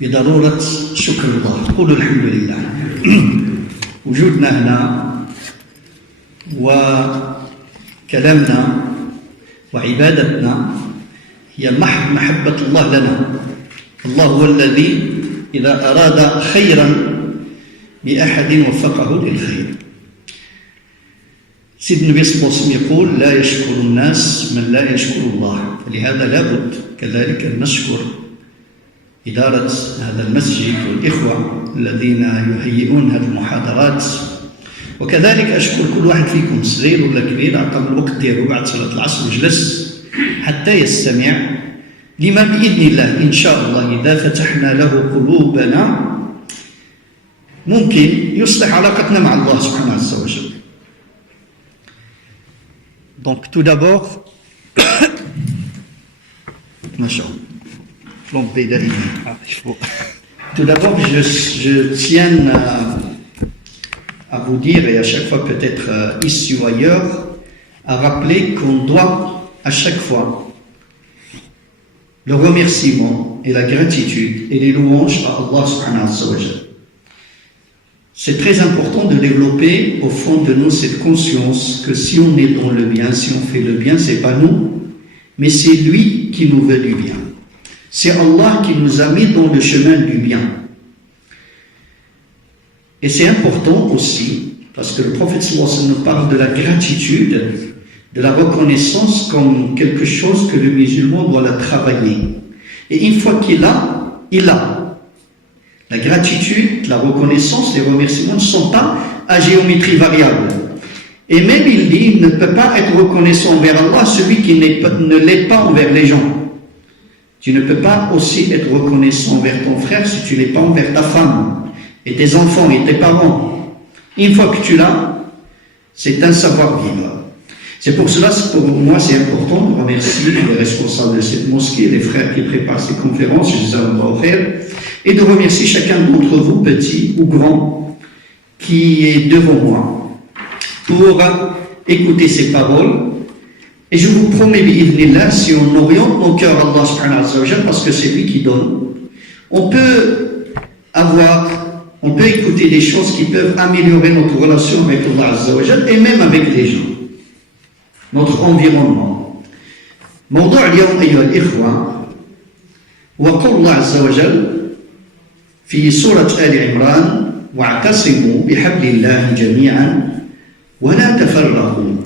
بضرورة شكر الله. قولوا الحمد لله. وجودنا هنا وكلامنا وعبادتنا هي محض محبة الله لنا. الله هو الذي إذا أراد خيرا بأحد وفقه للخير. سيد النبي صلى الله عليه وسلم يقول: لا يشكر الناس من لا يشكر الله. فلهذا لابد كذلك أن نشكر إدارة هذا المسجد والإخوة الذين يهيئون هذه المحاضرات، وكذلك أشكر كل واحد فيكم صغير ولا كبير عطى الوقت ديالو بعد صلاة العصر وجلس حتى يستمع لما بإذن الله إن شاء الله إذا فتحنا له قلوبنا ممكن يصلح علاقتنا مع الله سبحانه عز وجل. Donc tout d'abord, tout d'abord, je tiens à vous dire, et à chaque fois peut-être ici ou ailleurs, à rappeler qu'on doit à chaque fois le remerciement et la gratitude et les louanges à Allah subhanahu wa ta'ala. C'est très important de développer au fond de nous cette conscience que si on est dans le bien, si on fait le bien, c'est pas nous, mais c'est lui qui nous veut du bien. C'est Allah qui nous a mis dans le chemin du bien. Et c'est important aussi, parce que le prophète sallallahu alayhi wa sallam nous parle de la gratitude, de la reconnaissance comme quelque chose que le musulman doit la travailler. Et une fois qu'il a, il a. La gratitude, la reconnaissance, les remerciements ne sont pas à géométrie variable. Et même il dit, il ne peut pas être reconnaissant envers Allah celui qui ne l'est pas envers les gens. Tu ne peux pas aussi être reconnaissant envers ton frère si tu ne l'es pas envers ta femme, et tes enfants, et tes parents. Une fois que tu l'as, c'est un savoir-vivre. C'est pour cela, pour moi, c'est important de remercier les responsables de cette mosquée, les frères qui préparent ces conférences, et de remercier chacun d'entre vous, petits ou grands, qui est devant moi, pour écouter ces paroles. Et je vous promets, bi'idhnillah, si on oriente nos cœurs à Allah subhanahu wa ta'ala, parce que c'est lui qui donne, on peut écouter des choses qui peuvent améliorer notre relation avec Allah azza wa jalla, et même avec les gens, notre environnement. موضوع اليوم أيها الإخوة وقول الله عز وجل في سورة آل عمران: واعتصموا بحبل الله جميعا ولا تفرقوا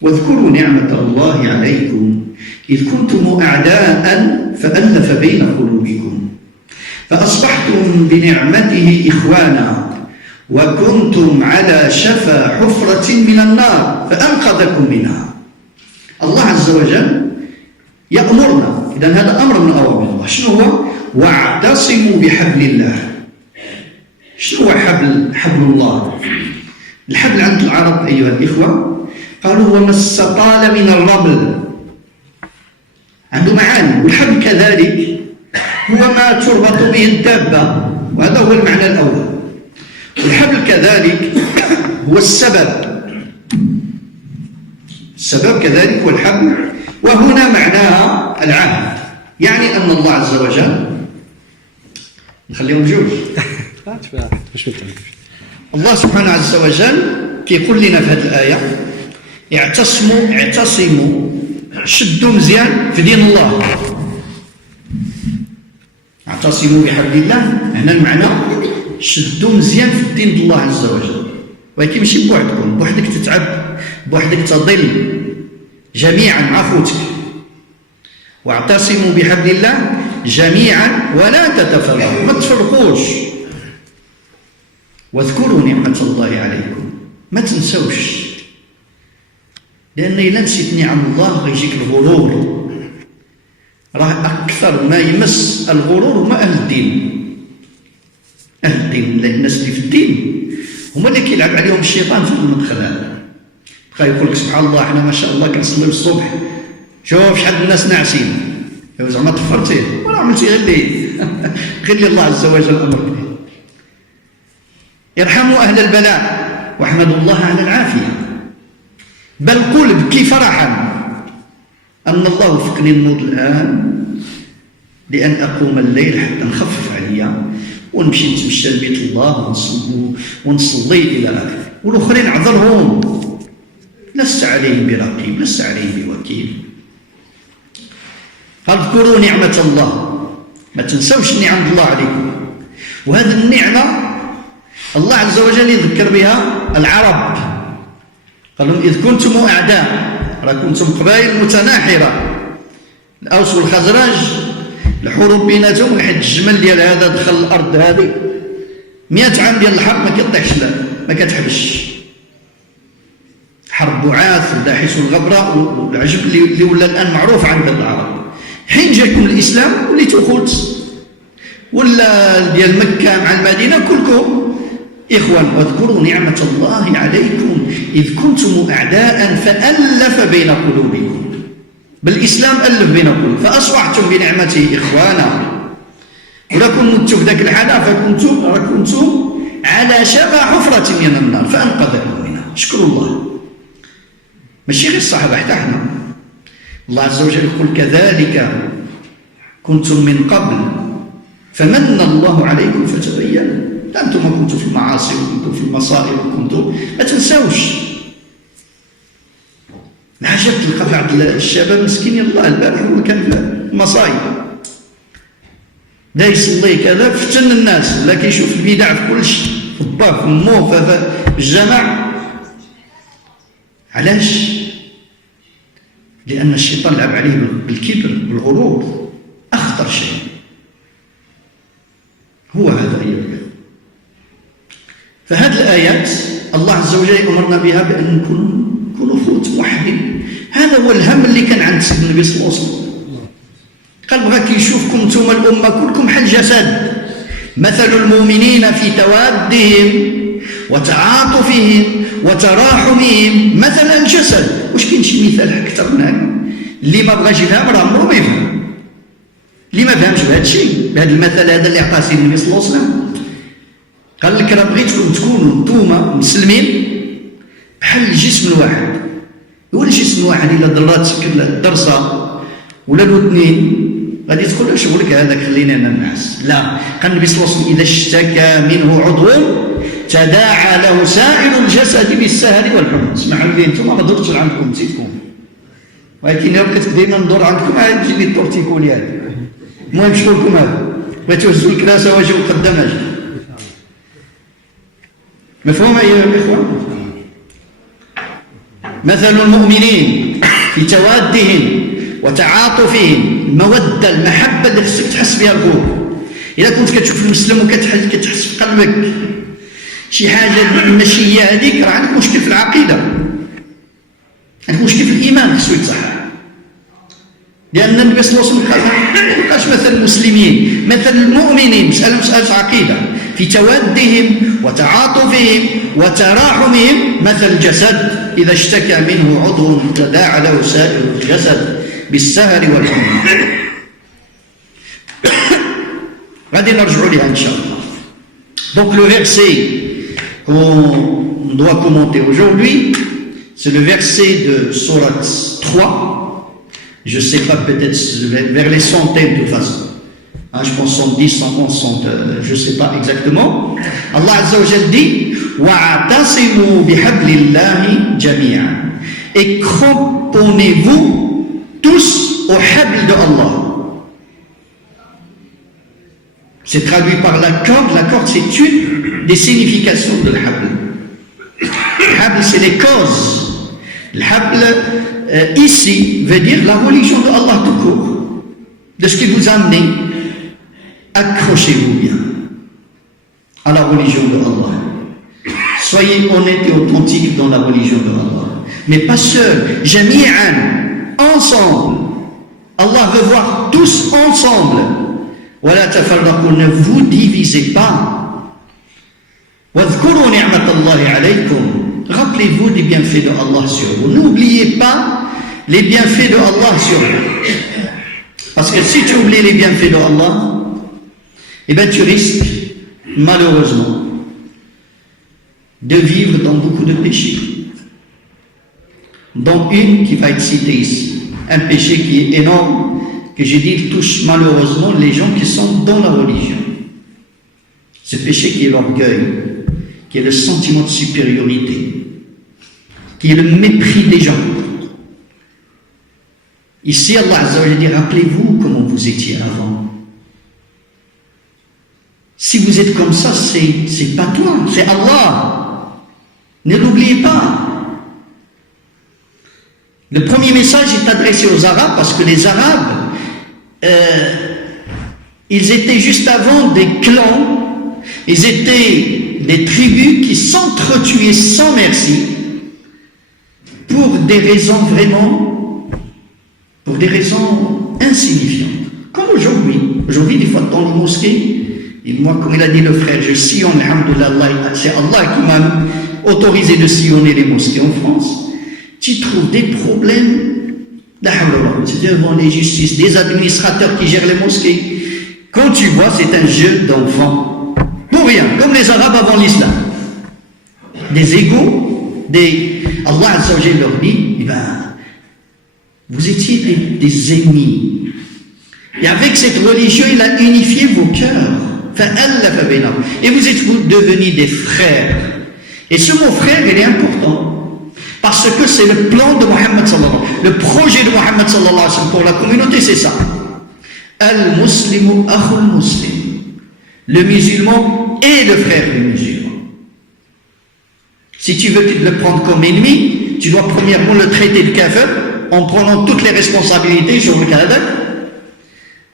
واذكروا نعمة الله عليكم إذ كنتم أعداء فألف بين قلوبكم فأصبحتم بنعمته إخوانا وكنتم على شفا حفرة من النار فأنقذكم منها. الله عز وجل يأمرنا، إذن هذا أمر من أوامر الله. شنو هو؟ واعتصموا بحبل الله. شنو هو حبل الله؟ الحبل عند العرب أيها الإخوة قالوا هو ما استطال من الرمل، عنده معاني. والحبل كذلك هو ما تربط به الدابة، وهذا هو المعنى الأول. والحبل كذلك هو السبب كذلك هو الحبل، وهنا معناها العهد، يعني أن الله عز وجل نخليهم جوج الله سبحانه عز وجل كيقول لنا في هذه الآية: اعتصموا شدوا مزيان في دين الله. اعتصموا بحبل الله، هنا المعنى شدوا مزيان في الدين الله عز وجل، ولكن ماشي بوحدكم، بوحدك تتعب، بوحدك تضل، جميعا مع خوتك. واعتصموا بحبل الله جميعا ولا تتفرقوا، ما تفرقوش. واذكروا نعمة الله عليكم، ما تنسوش، لأن إلا نسيت نعم الله غيجيك الغرور. راه أكثر ما يمس الغرور هما أهل الدين. أهل الدين، الناس اللي في الدين هما اللي كيلعب عليهم الشيطان في المدخل هذا. بقى يقول لك سبحان الله احنا ما شاء الله كنصليو الصبح، شوف شحال الناس ناعسين، زعما طفرتيه ولا عملتي غير اللي الله عز وجل امرك به. ارحموا اهل البلاء واحمدوا الله على العافيه، بل قل ابكي فرحا. أن الله وفقني نوض الآن لأن أقوم الليل حتى نخفف عليا ونمشي نتمشى لبيت الله ونصلي إلى آخره، والآخرين عذرهم لست عليهم برقيب لست عليهم بوكيل. فاذكروا نعمة الله، ما تنسوش نعمة الله عليكم. وهذه النعمة الله عز وجل يذكر بها العرب، قال لهم إذ كنتم أعداء، راه كنتم قبائل متناحرة، الأوس والخزرج الحروب بيناتهم لحد الجمل ديال هذا دخل الأرض هذه 100 عام ديال الحرب ما كيطيحش، لا ما كتحبش. حرب بعاث وداحس والغبراء والعجب اللي ولا الآن معروف عند العرب. حين جاكم الإسلام وليتوا خوت، ولا ديال مكة مع المدينة كلكم إخوان. واذكروا نعمة الله عليكم إذ كنتم أعداء فألف بين قلوبكم، بالإسلام ألف بين قلوبكم فأصبحتم بنعمته إخوانا. ولكم متوا في ذاك الحالة فكنتم على شفا حفرة من النار فأنقذكم منها. اشكروا الله، ماشي غير الصحابة، حتى احنا. الله عز وجل يقول كذلك كنتم من قبل فمن الله عليكم فتبينوا. أنتم ما كنتم في المعاصي وكنتم في المصائب وكنتم، ما تنساوش. العجب تلقى بعض الشباب مسكين الله البارح هو كان في المصايب دا يصلي كذا فتن الناس، لا كيشوف البدع في كل شيء، في الباب في المو في الجماع. علاش؟ لأن الشيطان لعب عليه بالكبر بالغرور. أخطر شيء هو هذا أيها الأخوة. فهذه الآيات الله عز وجل أمرنا بها بأن نكونوا خوت موحدين. هذا هو الهم اللي كان عند سيدنا النبي صلى الله عليه وسلم. قال بغا كيشوفكم نتوما الأمة كلكم حل جسد، مثل المؤمنين في توادهم وتعاطفهم وتراحمهم مثل الجسد. واش كاين شي مثال أكثر من هذا؟ اللي ما بغاش يفهم راه عمرو ما يفهم. اللي ما فهمش بهذا الشيء، بهذا المثل هذا اللي عطاه سيدنا النبي صلى الله عليه وسلم، قال لك راه بغيتكم تكونوا نتوما مسلمين بحال الجسم الواحد. هو الجسم الواحد الا ضراتك الدرسه ولا الودنين غادي تقول له شغلك هذاك خلينا ننعس. لا، قال النبي صلى الله عليه وسلم اذا اشتكى منه عضو تداعى له سائر الجسد بالسهر والحمى. اسمحوا لي انتم ما درتش عندكم نسيتكم، ولكن يمكن دائما ندور عندكم عاد تجي لي التورتيكولي هذه. المهم شكون لكم هذا بغيتوا تهزوا الكراسه واجيو قدام اجي. مفهوم أيها الإخوة؟ مثل المؤمنين في توادهم وتعاطفهم، المودة المحبة اللي خصك تحس بها القلوب. إذا كنت كتشوف المسلم وكتحس في قلبك شي حاجة ماشي هي هذيك، راه عندك مشكل في العقيدة، عندك مشكل في الإيمان خصو يتصحح. لأن النبي صلى الله عليه وسلم ما قالش مثل المسلمين، مثل المؤمنين، مسألة عقيدة. في توادهم وتعاطفهم وتراحمهم مثل الجسد إذا اشتكى منه عضو تداعى له سائر الجسد بالسهر والحمى. غادي نرجعوا لها إن شاء الله. Donc le verset qu'on doit commenter aujourd'hui, c'est le verset de Sourate 3. Je ne sais pas, peut-être vers les centaines de toute façon. Je pense 110, 111, 100, je ne sais pas exactement. Allah Azza wa Jal dit وَاعْتَصِمُوا بِحَبْلِ اللَّهِ جَمِيعًا. Et cramponnez-vous tous au habl de Allah. C'est traduit par la corde. La corde, c'est une des significations de l'habl. L'habl, c'est les causes. L'habl, ici, veut dire la religion de Allah tout court. De ce qui vous amène, accrochez-vous bien à la religion de Allah. Soyez honnêtes et authentiques dans la religion de Allah. Mais pas seul, jami'an, ensemble. Allah veut voir tous ensemble. ولا تفرقوا, ne vous divisez pas. واذكروا نعمة الله عليكم. Rappelez-vous des bienfaits de Allah sur vous. N'oubliez pas les bienfaits de Allah sur vous. Parce que si tu oublies les bienfaits de Allah, eh bien tu risques, malheureusement, de vivre dans beaucoup de péchés. Dont une qui va être citée ici. un péché qui est énorme, que j'ai dit, il touche malheureusement les gens qui sont dans la religion. Ce péché qui est l'orgueil, qui est le sentiment de supériorité, qui est le mépris des gens. Ici, Allah Azza wa Jalla dit, rappelez-vous comment vous étiez avant. Si vous êtes comme ça, c'est pas toi, c'est Allah. Ne l'oubliez pas. Le premier message est adressé aux Arabes parce que les Arabes, ils étaient juste avant des clans, ils étaient des tribus qui s'entretuaient sans merci pour des raisons vraiment, pour des raisons insignifiantes. Comme aujourd'hui. Aujourd'hui, des fois, dans le mosquée, et moi, comme il a dit le frère, je sillonne, alhamdoulilah, c'est Allah qui m'a autorisé de sillonner les mosquées en France. Tu trouves des problèmes, c'est devant les justices, des administrateurs qui gèrent les mosquées. Quand tu vois, c'est un jeu d'enfants. Pour rien, comme les Arabes avant l'islam. Des égos, Allah Azza wa Jalla leur dit, eh ben, vous étiez des ennemis. Et avec cette religion, il a unifié vos cœurs. Et vous êtes devenus des frères. Et ce mot frère, il est important. Parce que c'est le plan de Mohammed sallallahu alayhi wa sallam. Le projet de Mohammed sallallahu alayhi wa sallam pour la communauté, c'est ça. Al-Muslimu akhul muslim. Le musulman est le frère du musulman. Si tu veux le prendre comme ennemi, tu dois premièrement le traiter de kafir en prenant toutes les responsabilités sur le Canada.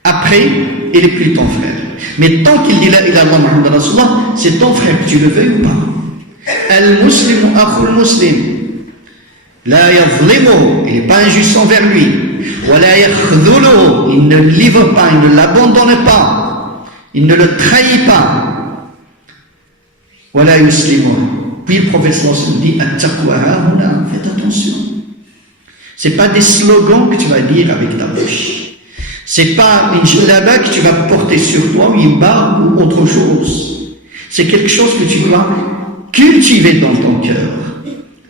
Après, il n'est plus ton frère. Mais tant qu'il dit la ilaha illallah Muhammad Rasulullah, c'est ton frère, que tu le veuilles ou pas. Al-Muslimu akhul muslim. La yadhlimuhu, il n'est pas injuste envers lui. Wa la yakhdhuluhu, il ne le livre pas, il ne l'abandonne pas, il ne le trahit pas. Wa la yuslimuhu. Puis le prophète sallallahu dit, at-taqwa hahuna, faites attention. C'est pas des slogans que tu vas dire avec ta bouche. C'est pas une jalaba que tu vas porter sur toi, ou une barbe ou autre chose. C'est quelque chose que tu vas cultiver dans ton cœur.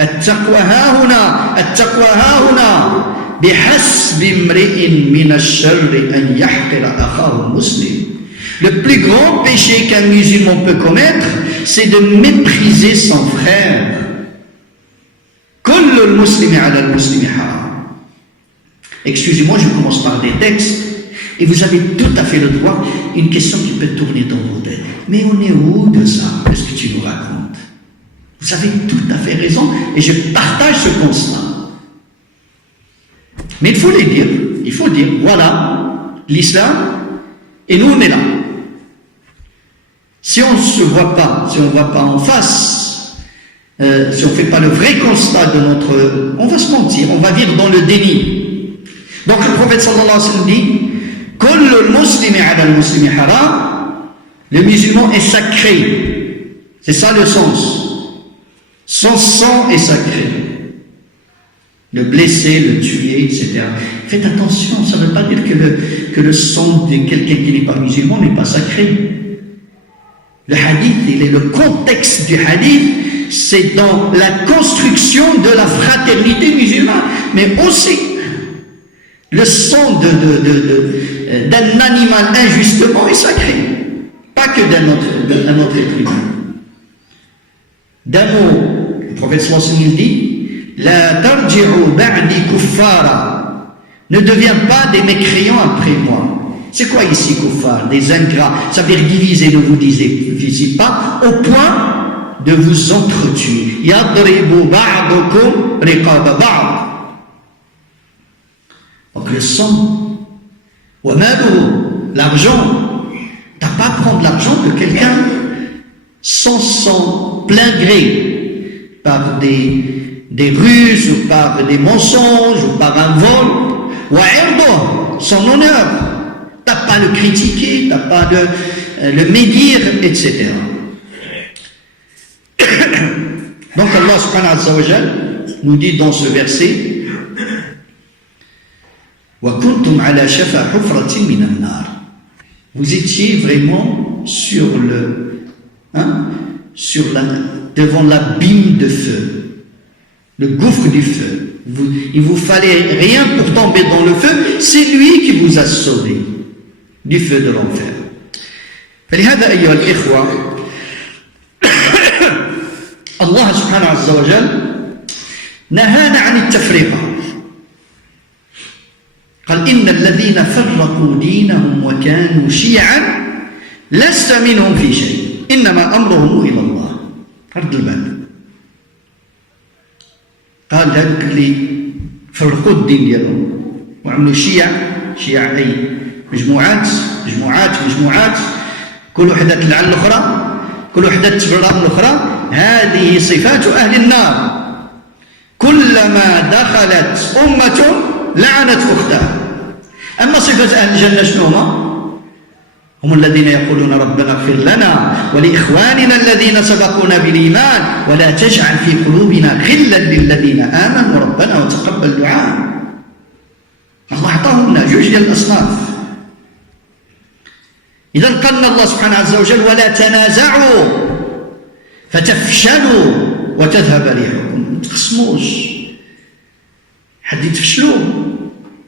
التقوى ها هنا التقوى ها هنا بحسب امرئ من الشر أن يحقر أخاه المسلم. Le plus grand péché qu'un musulman peut commettre, c'est de mépriser son frère. كل المسلم على المسلم حرام. Excusez-moi, je commence par des textes, et vous avez tout à fait le droit, une question qui peut tourner dans vos têtes. Mais on est où de ça? Qu'est-ce que tu nous racontes? Vous avez tout à fait raison, et je partage ce constat. Mais il faut le dire, voilà, l'islam, et nous on est là. Si on ne se voit pas, si on ne voit pas en face, si on ne fait pas le vrai constat de notre... On va se mentir, on va vivre dans le déni. Donc le prophète sallallahu alayhi wa sallam dit, « Kullul muslimi ala al-muslimi haram » le musulman est sacré. C'est ça le sens. Son sang est sacré. Le blesser, le tuer, etc. Faites attention, ça ne veut pas dire que le sang de quelqu'un qui n'est pas musulman n'est pas sacré. Le hadith, le contexte du hadith, c'est dans la construction de la fraternité musulmane, mais aussi le sang d'un animal injustement est sacré, pas que d'un autre être humain. D'un mot, le prophète sallallahu alayhi wa sallam dit, la tarji'u ba'di kuffara, ne deviens pas des mécréants après moi. C'est quoi ici kuffar? Des ingrats. Ça veut dire diviser, ne vous divisez pas au point de vous entretuer. Yadribu ba'dukum riqaba ba'd. Donc le sang, wa maluhu, l'argent, t'as pas à prendre l'argent de quelqu'un sans son plein gré, par des ruses, ou par des mensonges, ou par un vol, wa irdo, son honneur. T'as pas à le critiquer, t'as pas à le médire, etc. Donc Allah subhanahu wa ta'ala nous dit dans ce verset, wa kuntum ala shafa hufratin min an-nar. Vous étiez vraiment sur devant l'abîme de feu, le gouffre du feu. Il vous fallait rien pour tomber dans le feu, c'est lui qui vous a sauvé du feu de l'enfer. فلهذا أيها الإخوة الله سبحانه عز وجل نهانا عن التفرقة. قال إن الذين فرقوا دينهم وكانوا شيعا لست منهم في شيء إنما أمرهم إلى الله. رد الباب. قال هذوك اللي فرقوا الدين ديالهم وعملوا شيع أي مجموعات كل وحدة تلعن الأخرى، كل وحدة تبرأ من الأخرى. هذه صفات أهل النار. كلما دخلت أمة لعنت أختها. أما صفة أهل الجنة شنو هم الذين يقولون ربنا اغفر لنا ولإخواننا الذين سبقونا بالإيمان ولا تجعل في قلوبنا غلا للذين آمنوا ربنا وتقبل دعاء. الله أعطاهم لنا جوج ديال الأصناف. إذا قال الله سبحانه عز وجل ولا تنازعوا فتفشلوا وتذهب ريحكم. ما تخصموش، حد يتفشلوا.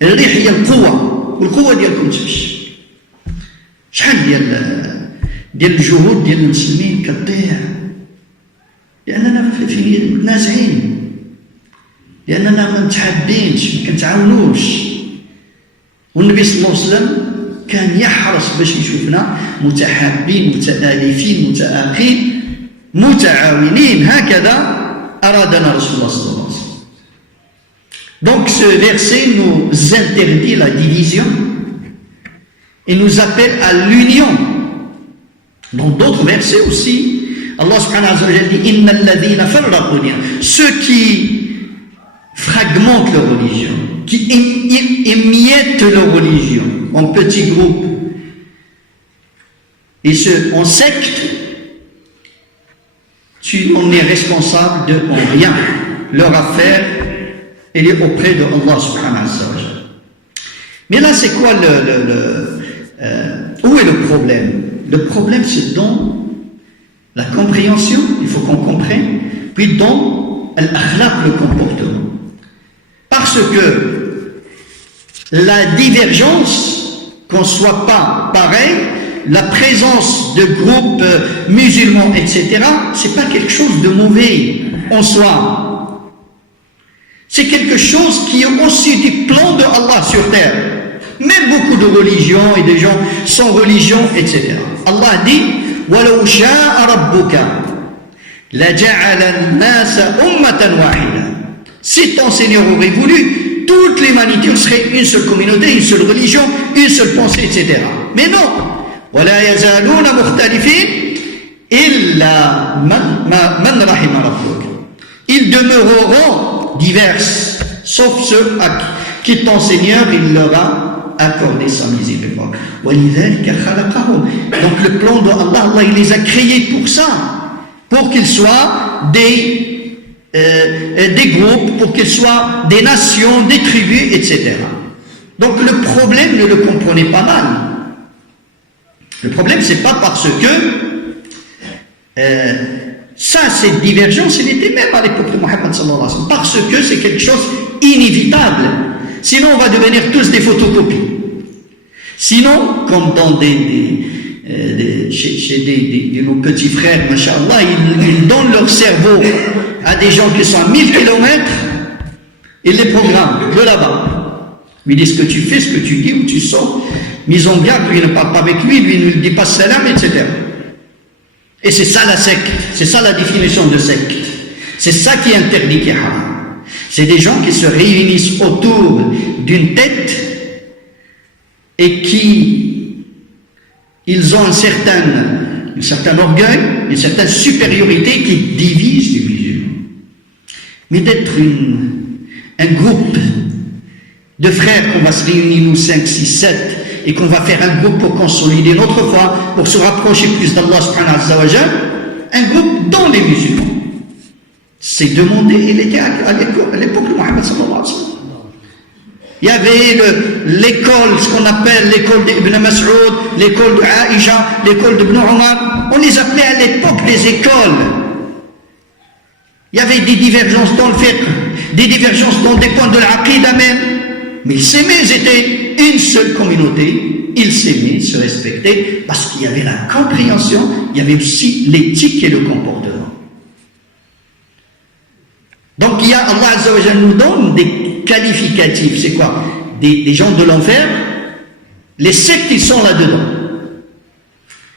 الريح هي القوة، والقوة ديالكم تفشل. شحال ديال الجهود ديال المسلمين كتضيع لأننا في متنازعين، لأننا ما متحابينش، ما كنتعاونوش. والنبي صلى الله عليه وسلم كان يحرص باش يشوفنا متحابين متآلفين متآخين متعاونين. هكذا أرادنا رسول الله صلى الله عليه وسلم. Donc ce verset nous interdit la division et nous appelle à l'union. Dans d'autres versets aussi, Allah subhanahu wa ta'ala dit Inna alladhina farraqu dinahum, ceux qui fragmentent leur religion, qui émiettent leur religion en petits groupes et ceux en secte, tu n'en es responsable de rien. Leur affaire, elle est auprès de Allah subhanahu wa ta'ala. Mais là, c'est quoi où est le problème? Le problème, c'est dans la compréhension, il faut qu'on comprenne, puis dans l'akhlaq, le comportement. Parce que la divergence, qu'on ne soit pas pareil, la présence de groupes musulmans, etc., c'est pas quelque chose de mauvais en soi. C'est quelque chose qui est aussi du plan de Allah sur terre. Même beaucoup de religions et de gens sans religion, etc. Allah dit وَلَوْ شَاءَ رَبُّكَ لَجَعَلَ النَّاسَ أُمَّةً وَاحِدًا. Si ton Seigneur aurait voulu, toute l'humanité serait une seule communauté, une seule religion, une seule pensée, etc. Mais non. وَلَا يَزَالُونَ مُخْتَلِفِينَ إِلَّا مَنْ رَحِمَ رَبُّكَ. Ils demeureront diverses, sauf ceux à qui ton Seigneur il leur a accordé sa miséricorde. وَلِذَلِكَ خَلَقَهُمْ. Donc le plan de Allah, Allah il les a créés pour ça, pour qu'ils soient des groupes, pour qu'ils soient des nations, des tribus, etc. Donc le problème, ne le comprenez pas mal. Le problème, c'est pas parce que cette divergence, elle était même à l'époque de Mohammed sallallahu alayhi wa sallam, parce que c'est quelque chose inévitable. Sinon, on va devenir tous des photocopies. Sinon, comme dans chez nos petits frères, masha'Allah, ils donnent leur cerveau à des gens qui sont à 1000 km, ils les programment de là-bas. Ils disent ce que tu fais, ce que tu dis, où tu sors, mise en garde, lui ne parle pas avec lui, lui ne lui dit pas salam, etc. Et c'est ça la secte, c'est ça la définition de secte. C'est ça qui est interdit, qui est haram. C'est des gens qui se réunissent autour d'une tête et ils ont un certain orgueil, une certaine supériorité qui divise les musulmans. Mais d'être un groupe de frères qu'on va se réunir, nous 5, 6, 7, et qu'on va faire un groupe pour consolider notre foi, pour se rapprocher plus d'Allah subhanahu wa ta'ala, un groupe dans les musulmans. C'est demandé, il était à l'époque de Mohammed sallallahu alayhi wa sallam. Il y avait l'école, ce qu'on appelle l'école d'Ibn Mas'ud, l'école d'Aïcha, l'école d'Ibn Omar. On les appelait à l'époque des écoles. Il y avait des divergences dans le fiqh, des divergences dans des points de l'aqida même. Mais ils s'aimaient, ils étaient une seule communauté, ils s'aimaient, ils se respectaient, parce qu'il y avait la compréhension, il y avait aussi l'éthique et le comportement. Donc il y a, Allah Azza wa Jalla nous donne des qualificatifs, c'est quoi? Des gens de l'enfer, les sectes ils sont là-dedans.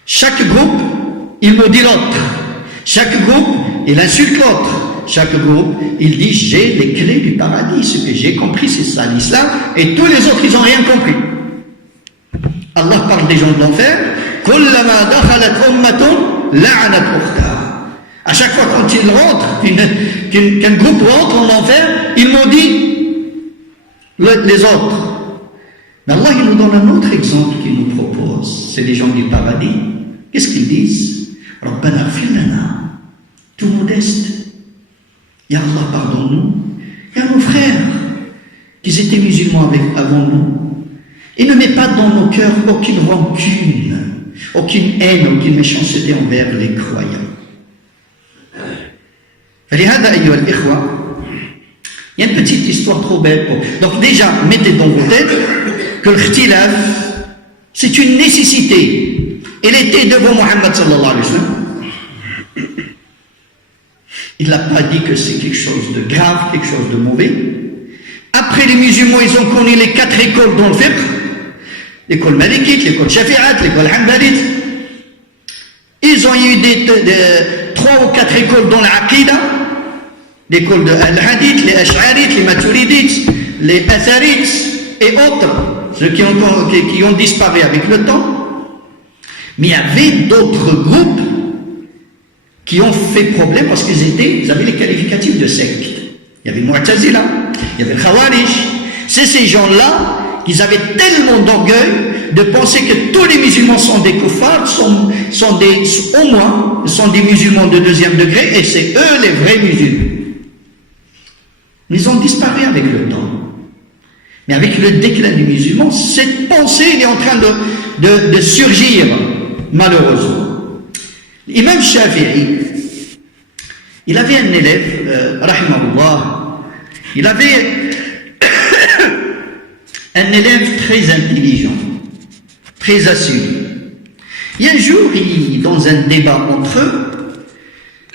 Chaque groupe, il maudit l'autre. Chaque groupe, il insulte l'autre. Chaque groupe, il dit j'ai les clés du paradis. Ce que j'ai compris, c'est ça l'islam. Et tous les autres, ils n'ont rien compris. Allah parle des gens de l'enfer. Kullama dakhalat ummatun la'anat ukhtaha. À chaque fois quand ils rentrent, qu'un groupe rentre en enfer, il maudit les autres. Mais Allah, il nous donne un autre exemple qu'il nous propose. C'est les gens du paradis. Qu'est-ce qu'ils disent? Rabbana ighfir lana. Tout modeste. Ya Allah, pardonne-nous. Il y a nos frères qui étaient musulmans avant nous. Et ne mets pas dans nos cœurs aucune rancune, aucune haine, aucune méchanceté envers les croyants. فلهذا أيها الإخوة, il y a une petite histoire trop belle. Donc déjà, mettez dans vos têtes que l'khtilaf, c'est une nécessité. Elle était devant Muhammad sallallahu alayhi wa sallam. Il n'a pas dit que c'est quelque chose de grave, quelque chose de mauvais. Après les musulmans, ils ont connu les 4 écoles dans le fiqh. L'école malikite, l'école shafi'at, l'école hanbalite. Ils ont eu 3 ou 4 écoles dans l'aqida. L'école de Al-Hadith, les Ash'arites, les Maturidites, les Atharites et autres, ceux qui ont disparu avec le temps. Mais il y avait d'autres groupes qui ont fait problème parce qu'ils avaient les qualificatifs de secte. Il y avait Mu'tazila, il y avait Khawarij. C'est ces gens-là qui avaient tellement d'orgueil de penser que tous les musulmans sont des kuffars, au moins, sont des musulmans de 2e degré, et c'est eux les vrais musulmans. Ils ont disparu avec le temps. Mais avec le déclin du musulman, cette pensée est en train de surgir, malheureusement. L'imam Shafi'i, il avait un élève, rahimahullah, il avait un élève très intelligent, très assidu. Et un jour, dans un débat entre eux,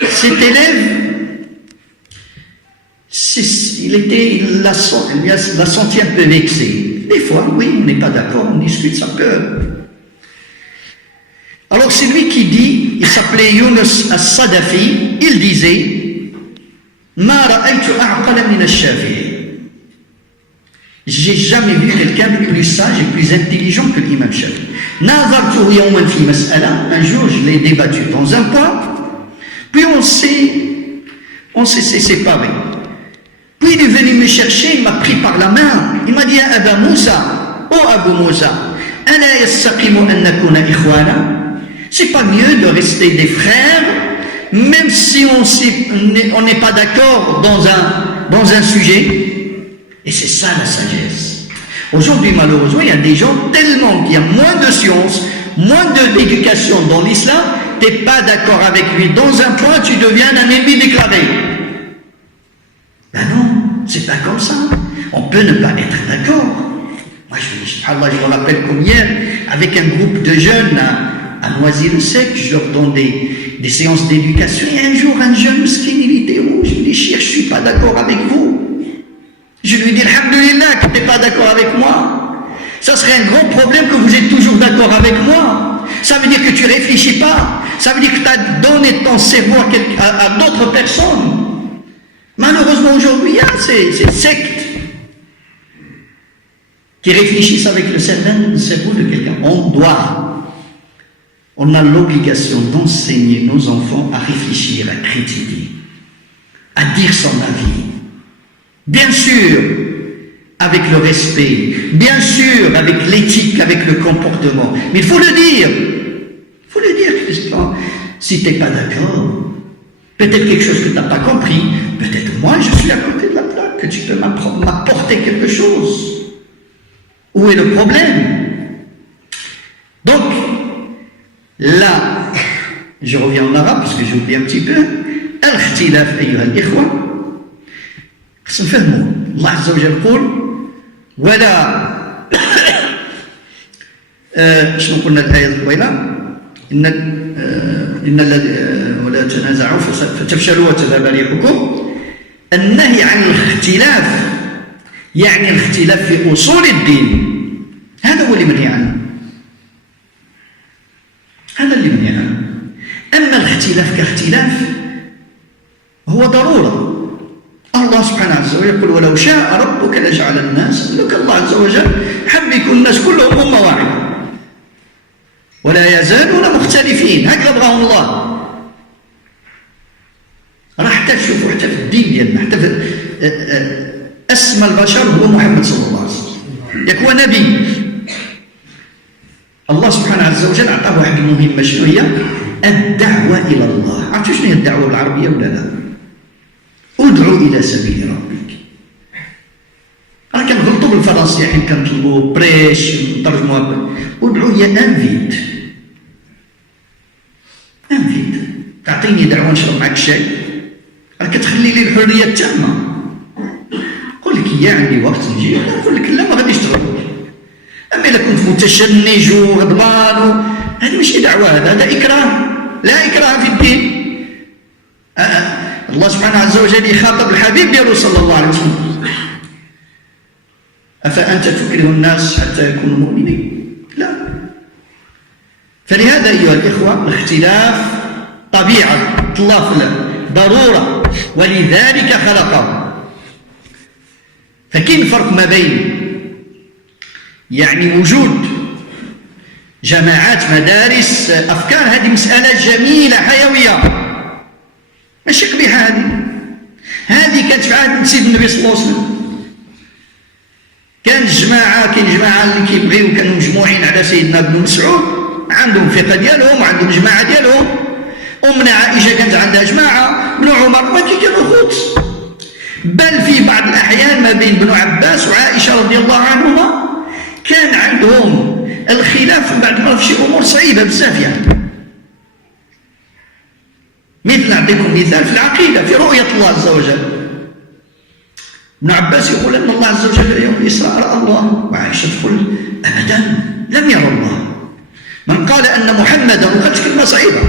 cet élève, il l'a senti un peu vexé. Des fois, oui, on n'est pas d'accord, on discute, ça peut. Alors c'est lui qui dit, il s'appelait Yunus al-Sadafi, il disait Ma ra'aytu a'qala min al-Shafi'i. J'ai jamais vu quelqu'un de plus sage et plus intelligent que l'imam Shafi'i. Nazartu yawman fi mas'ala, un jour je l'ai débattu dans un point, puis on s'est séparés. Puis il est venu me chercher, il m'a pris par la main, il m'a dit Aba Moussa, oh Abu Moussa, ana yastaqimu an nakuna ikhwana. C'est pas mieux de rester des frères, même si on n'est pas d'accord dans un sujet. Et c'est ça la sagesse. Aujourd'hui, malheureusement, il y a des gens tellement qu'il y a moins de science, moins d'éducation dans l'islam, tu n'es pas d'accord avec lui. Dans un point, tu deviens un ennemi déclaré. Ben non, c'est pas comme ça. On peut ne pas être d'accord. Moi, je me rappelle comme hier, avec un groupe de jeunes à Noisy-le-Sec, je leur donne des séances d'éducation, et un jour, un jeune mesquin, il était rouge, il dit, je suis pas d'accord avec vous. Je lui dis, alhamdoulilah, que tu n'es pas d'accord avec moi. Ça serait un grand problème que vous êtes toujours d'accord avec moi. Ça veut dire que tu réfléchis pas. Ça veut dire que tu as donné ton cerveau à d'autres personnes. Malheureusement, aujourd'hui, il y a ces sectes qui réfléchissent avec le cerveau de quelqu'un. On a l'obligation d'enseigner nos enfants à réfléchir, à critiquer, à dire son avis. Bien sûr, avec le respect, bien sûr, avec l'éthique, avec le comportement. Mais il faut le dire. Il faut le dire, Christian. Si tu n'es pas d'accord, peut-être quelque chose que tu n'as pas compris, peut-être moi je suis à côté de la plaque, que tu peux m'apporter quelque chose. Où est le problème? Donc, là, je reviens en arabe parce que j'ai oublié un petit peu. Al-Khtilaf, ayyuha al-ikhwa. خصنا نفهموا الله عز وجل يقول ولا شنو قلنا الآية الطويلة إن الذي ولا تنازعوا فتفشلوا وتذهب ريحكم. النهي عن الاختلاف يعني الاختلاف في أصول الدين، هذا هو اللي منهي عنه، هذا اللي منهي عنه. أما الاختلاف كاختلاف هو ضرورة. الله سبحانه عز وجل يقول ولو شاء ربك لجعل الناس، لك الله عز وجل حب يكون الناس كلهم أمة واحدة ولا يزالون مختلفين، هكذا بغاهم الله. راه حتى تشوفوا حتى في الدين ديالنا، حتى في أسمى البشر هو محمد صلى الله عليه وسلم، ياك هو نبي. الله سبحانه عز وجل عطاه واحد المهمة، شنو هي؟ الدعوة إلى الله. عرفتوا شنو هي الدعوة بالعربية ولا لا؟ ادعو إلى سبيل ربك. راه كنغلطوا بالفرنسية حين كنطلبوا بريش نترجموها. ادعو هي انفيت، انفيت، تعطيني دعوة نشرب معك الشاي، راه كتخلي لي الحرية التامة. نقول لك يا عندي وقت نجي، نقول لك لا ما غاديش تغلط. أما إذا كنت متشنج وغضبان هذه ماشي دعوة، هذا إكراه، لا إكراه في الدين. الله سبحانه عز وجل يخاطب الحبيب ديالو صلى الله عليه وسلم: أفأنت تكره الناس حتى يكونوا مؤمنين؟ لا. فلهذا أيها الإخوة الاختلاف طبيعة الله ضرورة، ولذلك خلقه. فكاين فرق ما بين يعني وجود جماعات، مدارس، أفكار، هذه مسألة جميلة حيوية ماشي قبيحة. هذه كانت في عهد سيد النبي صلى الله عليه وسلم. كاين جماعة اللي كيبغيو، كانوا مجموعين على سيدنا ابن مسعود، عندهم فقه ديالهم وعندهم جماعة ديالهم. أمنا عائشة كانت عندها جماعة، ابن عمر ما كانوا خوت. بل في بعض الأحيان ما بين ابن عباس وعائشة رضي الله عنهما كان عندهم الخلاف في بعض المرات في أمور صعيبة بزاف. يعني مثل نعطيكم مثال في العقيدة، في رؤية الله عز وجل. ابن عباس يقول أن الله عز وجل يوم الإسراء رأى الله، وعائشة تقول أبدا لم يرى الله. من قال أن محمدا، وقالت كلمة صعيبة،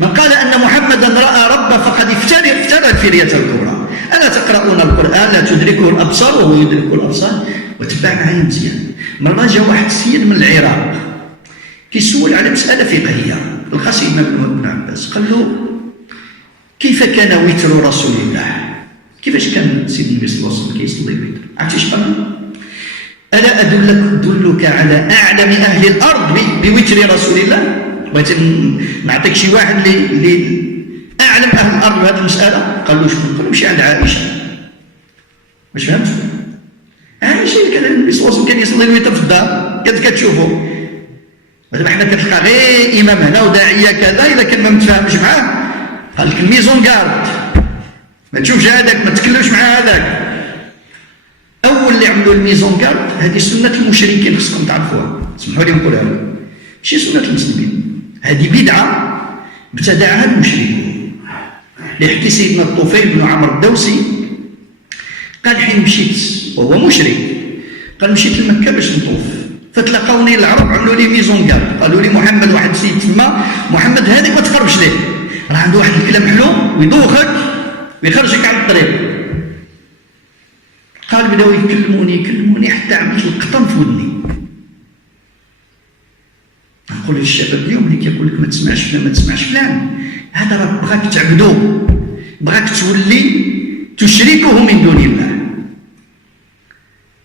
من قال أن محمدا رأى ربه فقد افترى الفرية الكبرى. ألا تقرؤون القرآن لا تدركه الأبصار وهو يدرك الأبصار؟ وتبع معايا مزيان. مرة جا واحد السيد من العراق كيسول على مسألة فقهية، لقى سيدنا ابن عباس قال له: كيف كان وتر رسول الله؟ كيفاش كان سيدنا النبي صلى الله عليه وسلم كيصلي الوتر؟ عرفتي اش قال؟ ألا أدلك على أعلم أهل الأرض بوتر رسول الله؟ بغيت نعطيك شي واحد اللي أعلم أهل الأرض بهذه المسألة. قال له شكون؟ قال له مشي عند عائشة. واش فهمت؟ عائشة كان النبي صلى الله عليه وسلم كان يصلي الوتر في الدار، كانت كتشوفوا. ودابا حنا كتلقى غير إمام هنا وداعية كذا، إذا كان ما متفاهمش معاه قال لك الميزون كارد، ما تشوفش هذاك، ما تتكلمش مع هذاك. أول اللي عملوا الميزون كارد، هذه سنة المشركين، خصكم تعرفوها، اسمحوا لي نقولها لكم، ماشي سنة المسلمين. هذه بدعة ابتدعها المشركون. ليحكي سيدنا الطفيل بن عمرو الدوسي قال: حين مشيت وهو مشرك، قال مشيت لمكة باش نطوف، فتلقاوني العرب عملوا لي ميزون كارد، قالوا لي محمد واحد سيد تما، محمد هذاك ما تقربش ليه، راه عنده واحد الكلام حلو ويدوخك ويخرجك على الطريق. قال بداو يكلموني حتى عملت القطن في ودني. نقول للشباب اليوم اللي كيقول لك ما تسمعش فلان ما تسمعش فلان، هذا راه بغاك تعبدوه، بغاك تولي تشركه من دون الله.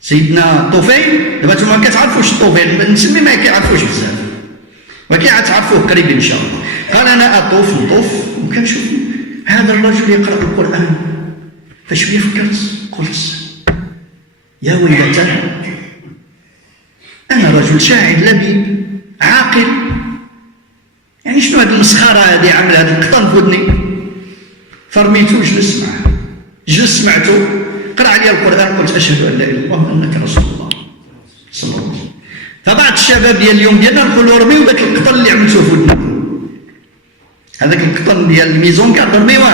سيدنا الطفيل، دابا نتوما ما كتعرفوش الطفيل، نسمي ما كيعرفوش بزاف، ولكن غتعرفوه قريب ان شاء الله. قال: انا نطوف وكنشوف هذا الرجل يقرأ القرآن، فشوية فكرت قلت: يا ويلتاه، أنا رجل شاعر لبيب عاقل، يعني شنو هذه المسخرة هذه عامل هذا القطن في ودني؟ فرميتو وجلست معاه، جلست سمعته قرأ علي القرآن، قلت: أشهد أن لا إله إلا الله وأنك رسول الله صلى الله عليه وسلم. فبعض الشباب ديال اليوم ديالنا نقولوا رميو ذاك القطن اللي عملتوه في ودنكم، هذاك القطن ديال الميزون كارد رميوه،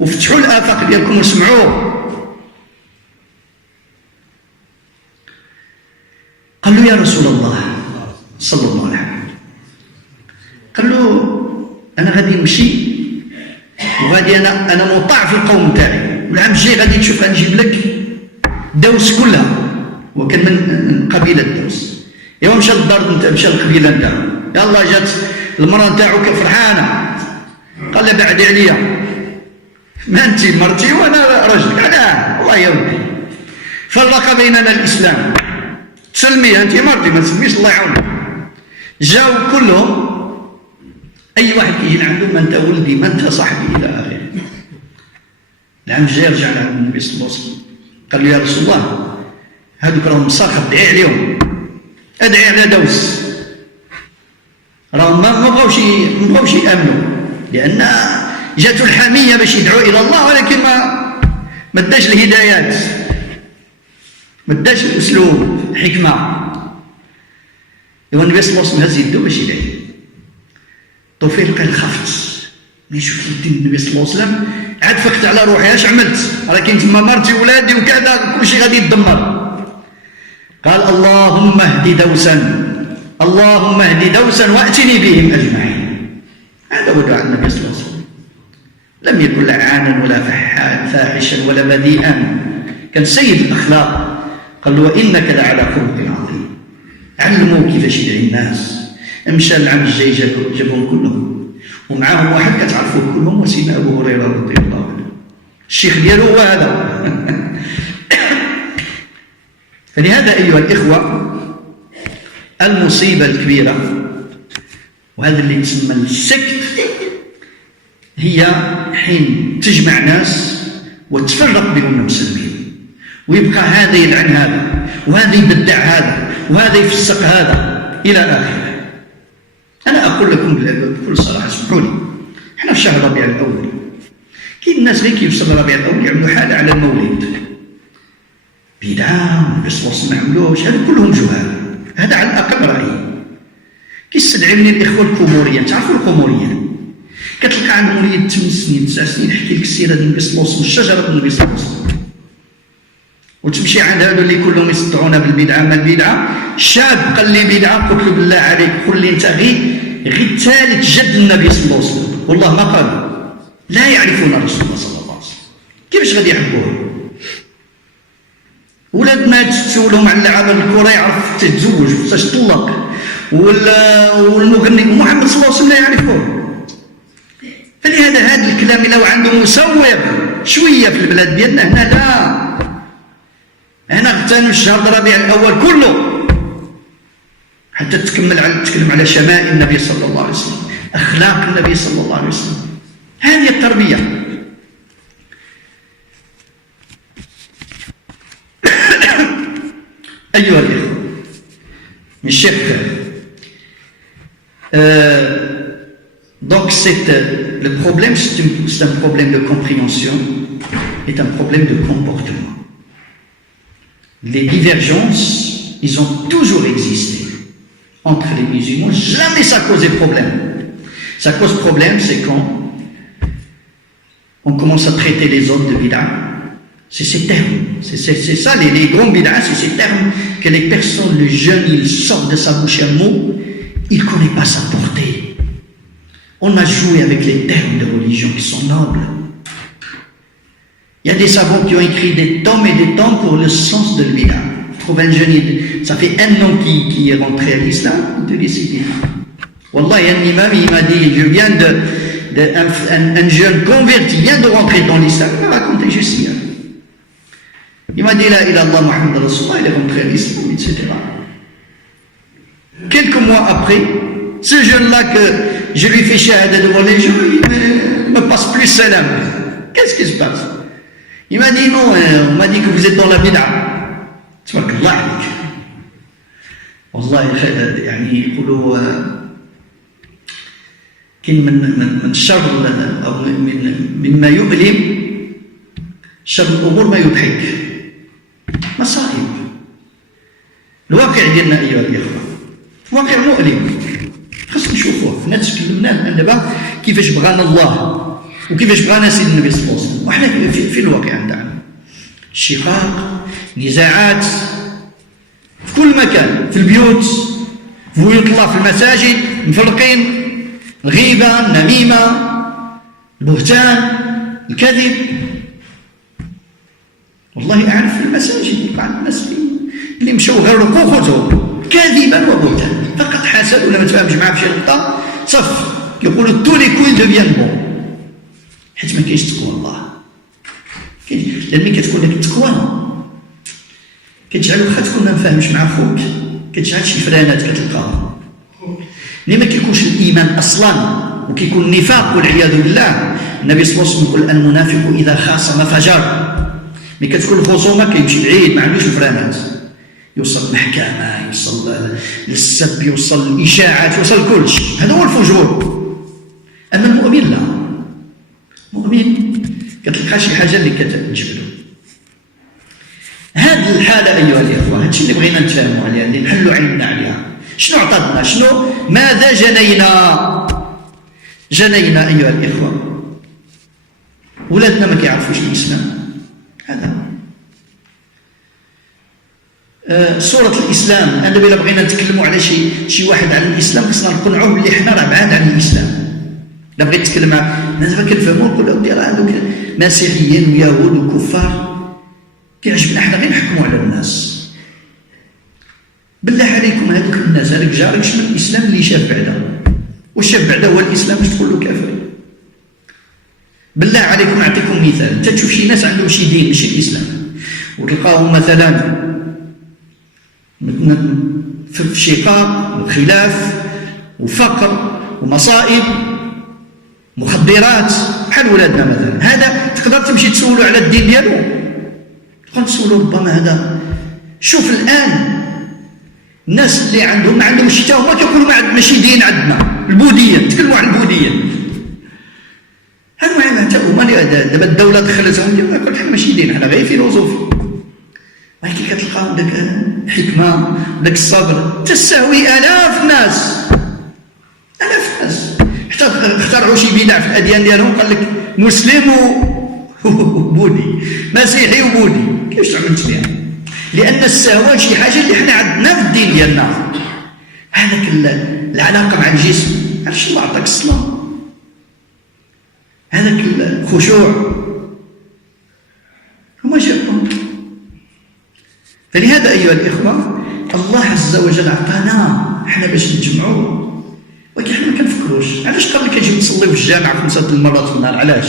وفتحوا الآفاق ديالكم وسمعوه. قال له: يا رسول الله صلى الله عليه وسلم، قال له: أنا غادي نمشي وغادي أنا مطاع في القوم تاعي، والعام الجاي غادي تشوف غنجيب لك دوس كلها، وكان من قبيلة دوس. يوم مشى للدار، مشى للقبيلة نتاعو، يلا جات المرأة نتاعو فرحانة، قال لها: بعدي عليا، ما أنت مرتي وأنا رجل، أنا الله يرضي، فرق بيننا الإسلام، تسلمي أنت مرتي ما تسلميش الله يعاونك. جاو كلهم، أي واحد يجي لعنده: ما أنت ولدي، ما أنت صاحبي، إلى آخره. العام الجاي رجع لعند النبي صلى الله عليه وسلم، قال له: يا رسول الله، هذوك راهم مساخر، ادعي عليهم، ادعي على دوس، راهم ما بغاوش يامنوا، لان جاتوا الحميه باش يدعوا الى الله، ولكن ما داش الهدايات، ما داش الاسلوب، الحكمه. ايوا النبي صلى الله عليه وسلم هز يدو باش يدعي، طوفيل لقى الخفت، ملي شفت الدين النبي صلى الله عليه وسلم عاد فقت على روحي: اش عملت؟ راه كاين تما مرتي وولادي وكذا، كلشي غادي يتدمر. قال: اللهم اهد دوسا، اللهم اهد دوسا واتني بهم اجمعين. هذا هو دعاء النبي صلى الله عليه وسلم، لم يكن لعانا ولا فاحشا ولا بذيئا، كان سيد الاخلاق. قال له: وانك لعلى خلق عظيم. علموه كيفاش يدعي الناس. مشى العام الجاي جابهم كلهم، ومعاهم واحد كتعرفوه كلهم، وسيدنا ابو هريره رضي الله عنه، الشيخ ديالو هو هذا. فلهذا أيها الإخوة، المصيبة الكبيرة، وهذا اللي تسمى السكت، هي حين تجمع ناس وتفرق بين المسلمين، ويبقى هذا يلعن هذا، وهذا يبدع هذا، وهذا يفسق هذا، إلى آخره. أنا أقول لكم بكل صراحة، اسمحوا لي، احنا في شهر ربيع الأول، كاين الناس غير كيوصل ربيع الأول يعملوا حالة على المولد، بدعة، والنبي صلى الله عليه وسلم ما عملوش، هذا كلهم جهال، هذا على الأقل رأيي. كيستدعي مني الإخوة الكوموريين، تعرفوا الكوموريين؟ كتلقى عندهم وليد 8 سنين 9 سنين يحكي لك السيرة ديال النبي صلى الله عليه وسلم، الشجرة النبي صلى الله عليه وسلم، وتمشي عند هذو اللي كلهم يصدعون بالبدعة. ما البدعة؟ شاب قال لي بدعة، قلت له: بالله عليك قل لي أنت غير ثالث جد النبي صلى الله عليه وسلم، والله ما قالوا، لا يعرفون رسول الله صلى الله عليه وسلم، كيفاش غادي يحبوه؟ ولادنا تسولهم على لعب الكره يعرف تتزوج وكيفاش تطلق، والمغني محمد صلى الله عليه وسلم لا يعرفه. فلهذا هذا الكلام لو عنده مسوغ شويه في البلاد ديالنا هنا، لا، هنا اغتنوا الشهر ربيع الاول كله حتى تتكلم على شمائل النبي صلى الله عليه وسلم، اخلاق النبي صلى الله عليه وسلم. هذه التربيه. أيها الإخوة، mes chers frères, donc le problème, c'est un problème de compréhension, est un problème de comportement. Les divergences, ils ont toujours existé entre les musulmans, jamais ça causait problème. Ça cause problème, c'est quand on commence à traiter les autres de bid'a. C'est ces termes, c'est ça, les grands bid'as, c'est ces termes que les personnes, les jeunes, ils sortent de sa bouche un mot, ils ne connaissent pas sa portée. On a joué avec les termes de religion qui sont nobles. Il y a des savants qui ont écrit des tomes et des tomes pour le sens de l'bid'a. Trouve un jeune, ça fait 1 an qu'il est rentré à l'islam, il te dit c'est bid'a. Wallah, il y a un imam, il m'a dit, je viens un jeune converti vient de rentrer dans l'islam, il m'a raconté juste hier. Il m'a dit la ilaha illallah Muhammad Rasulullah, il est rentré à l'islam, etc. Quelques mois après, ce jeune-là que je lui fais shahada devant les gens, il ne me passe plus salam. Qu'est-ce qui se passe? Il m'a dit non, on m'a dit que vous êtes dans la bid'a. تبارك الله عليك. والله يعني يقولوا كاين من شر او مما يؤلم شر الامور ما يضحك. مصائب. الواقع ديالنا ايها الاخوه واقع مؤلم، خاصنا نشوفوه. حنا تكلمنا دابا كيفاش بغانا الله وكيفاش بغانا سيد النبي صلى الله عليه وسلم، وحنا في الواقع تاعنا شقاق، نزاعات، في كل مكان، في البيوت، في بيوت الله، في المساجد، مفرقين، الغيبة، النميمة، البهتان، الكذب. والله أعرف في المساجد بعض الناس اللي مشوا غرقوا خذوا كاذبا وبهتانا، فقط حسد ولا ما تفهمش معاه في شي نقطة صف، يقولوا تو لي كوين دوفيان بون، حيت ما كاينش تقوى الله. لأن ملي كتكون لك التقوى كتجعل واخا تكون ما مفاهمش مع خوك كتجعل شي فرانات كتلقاها. ملي ما كيكونش الإيمان أصلا وكيكون النفاق والعياذ بالله، النبي صلى الله عليه وسلم يقول المنافق إذا خاصم فجر. ملي كتكون الخصومة كيمشي بعيد ما عندوش الفرانات، يوصل المحكمة، يوصل للسب، يوصل للإشاعات، يوصل كلشي. هذا هو الفجور. أما المؤمن لا، المؤمن كتلقى شي حاجة اللي كتجبدو. هذه الحالة أيها الإخوة، هادشي اللي بغينا نتفاهموا عليها، اللي نحلوا عيننا عليها. شنو عطاتنا؟ شنو؟ ماذا جنينا أيها الإخوة؟ ولادنا ما كيعرفوش الإسلام. هذا صورة الإسلام. أنا بلا بغينا نتكلموا على شي واحد عن الإسلام خصنا نقنعوه بلي حنا راه بعاد عن الإسلام. إلا بغيت نتكلم مع الناس كنفهموا نقول لهم راه هذوك مسيحيين ويهود وكفار كيعجبنا حنا غير نحكموا على الناس. بالله عليكم هذوك الناس، هذاك جارك شنو الإسلام اللي شاف بعدا؟ واش شاف بعدا هو الإسلام باش تقول له كافر؟ بالله عليكم نعطيكم مثال. انت تشوف شي ناس عندهم شي دين ماشي الإسلام وتلقاهم مثلا في شقاق وخلاف وفقر ومصائب مخدرات بحال ولادنا مثلا. هذا تقدر تمشي تسولو على الدين ديالو، تقدر تسولو ربما هذا. شوف الآن الناس اللي عندهم ما عندهمش حتى هما كيقولوا ماشي دين عندنا، البوذية، نتكلموا على البوذية. هادو حتى هما دابا الدولة دخلتهم يقول حنا ماشي دين، حنا غير فيلوزوفي. ولكن كتلقاهم داك الحكمة وداك الصبر تستهوي آلاف الناس، حتى اخترعوا شي بدع في الأديان ديالهم، قال لك مسلم وبوذي، مسيحي وبوذي. كيفاش تعملت بها؟ لأن السهوة شي حاجة اللي حنا عندنا في الدين ديالنا. هذاك العلاقة مع الجسم، عرفتش الله عطاك الصلاة، هذاك الخشوع هما جابهم. فلهذا أيها الإخوة الله عز وجل عطانا حنا باش نتجمعوا، ولكن حنا ما كنفكروش. علاش قال لك اجي نصلي في الجامع 5 المرات في النهار؟ علاش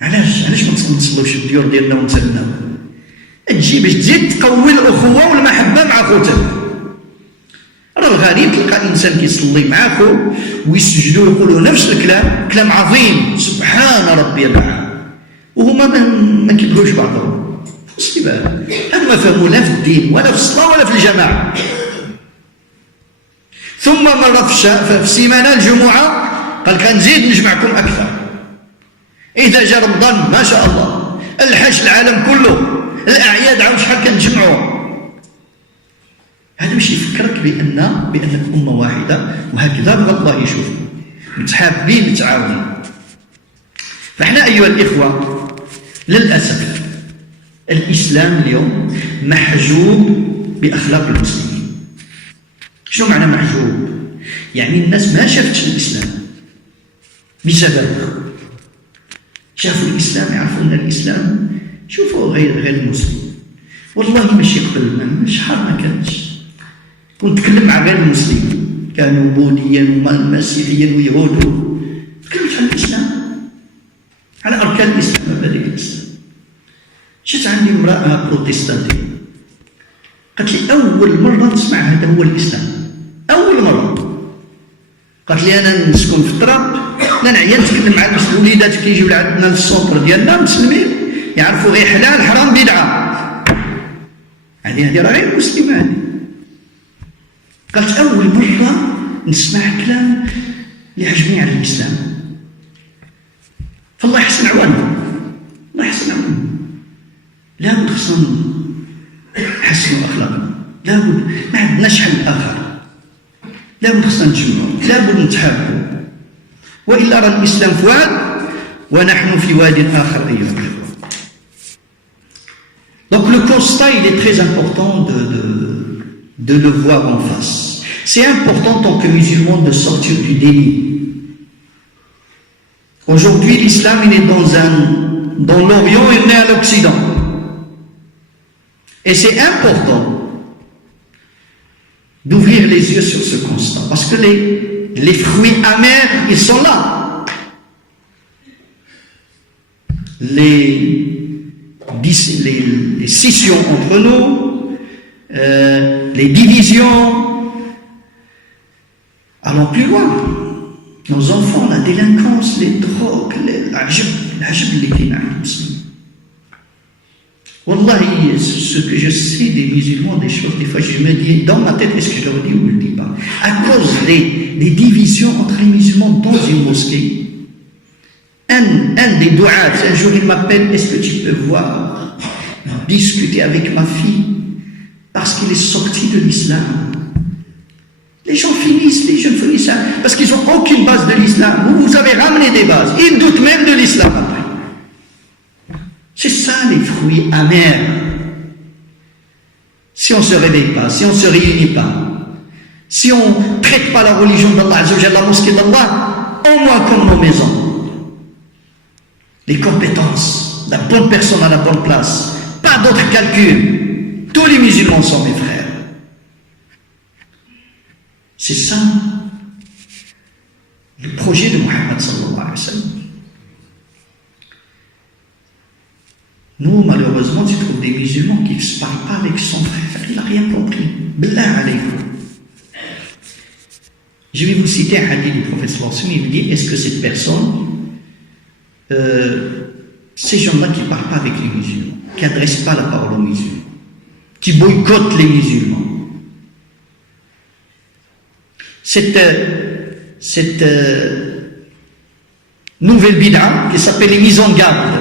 ما نصليوش في الديور ديالنا ونتسناو؟ تجي باش تزيد تقوي الأخوة والمحبة مع خوتك. راه الغالب تلقى إنسان كيصلي مع خوه ويسجدوا ويقولوا نفس الكلام، كلام عظيم سبحان ربي الأعلى، وهما ما كيبغيوش بعضهم. مصيبة. هذا ما فهموا لا في الدين ولا في الصلاة ولا في الجماعة. ثم مرة في السيمانة الجمعة قال كنزيد نجمعكم أكثر. إذا جاء رمضان ما شاء الله، الحج العالم كله، الأعياد عاود شحال كنجمعوا. هذا باش يفكرك بأنك أمة واحدة، وهكذا بغى الله يشوف متحابين متعاونين. فإحنا أيها الإخوة للأسف الإسلام اليوم محجوب بأخلاق المسلمين. شنو معنى محجوب؟ يعني الناس ما شافتش الإسلام بسبب شافوا الإسلام، يعرفوا أن الإسلام شوفوا غير المسلم. والله ماشي قبل شحال ما كانش كنت نتكلم مع غير المسلمين، كانوا بوذيا ومسيحيا ويهود، تكلمت عن الإسلام، على أركان الإسلام، مبادئ الإسلام. جات عندي امرأة بروتستانتية قالت لي أول مرة نسمع هذا هو الإسلام، أول مرة. قالت لي أنا نسكن في التراب، لا نعيا نتكلم مع الوليدات كيجيو لعندنا للسونتر ديالنا مسلمين يعرفوا غير حلال حرام بدعة. هذه راه غير مسلمة هذه. قالت أول مرة نسمع كلام اللي عجبني على الإسلام. فالله يحسن عوانهم، الله يحسن عوانهم. لابد خصنا نحسنوا أخلاقنا، لابد ما عندناش حل آخر، لابد خصنا نتجمعوا، لابد نتحابوا، وإلا راه الإسلام في واد ونحن في واد آخر أيها الأخوة. Donc le constat, il est très important de le voir en face. C'est important en tant que musulman de sortir du déni. Aujourd'hui, l'islam, il est dans l'Orient et il est à l'Occident. Et c'est important d'ouvrir les yeux sur ce constat, parce que les fruits amers, ils sont là. Les scissions entre nous, les divisions. Allons plus loin. Nos enfants, la délinquance, les drogues, l'ajab, les criminels. Wallahi, ce que je sais des musulmans, des choses, des fois je me dis, dans ma tête, est-ce que je leur dis ou je ne le dis pas? À cause des divisions entre les musulmans dans une mosquée, un des douas, un jour il m'appelle, est-ce que tu peux voir, discuter avec ma fille, parce qu'il est sorti de l'islam. Les gens finissent, les jeunes finissent, parce qu'ils n'ont aucune base de l'islam. Vous avez ramené des bases, ils doutent même de l'islam après. C'est ça les fruits amers. Si on ne se réveille pas, si on ne se réunit pas, si on ne traite pas la religion d'Allah, la mosquée d'Allah, au moins comme nos maisons. Les compétences, la bonne personne à la bonne place, pas d'autres calculs. Tous les musulmans sont mes frères. C'est ça le projet de Muhammad sallallahu alayhi wa sallam. Nous, malheureusement, tu trouves des musulmans qui ne se parlent pas avec son frère. Il n'a rien compris. Billah alaykum. Je vais vous citer un hadith du prophète sallallahu alayhi wa sallam. Il me dit, est-ce que cette personne, ces gens-là qui ne parlent pas avec les musulmans, qui n'adressent pas la parole aux musulmans, qui boycottent les musulmans, cette nouvelle bid'a qui s'appelle les mises en garde,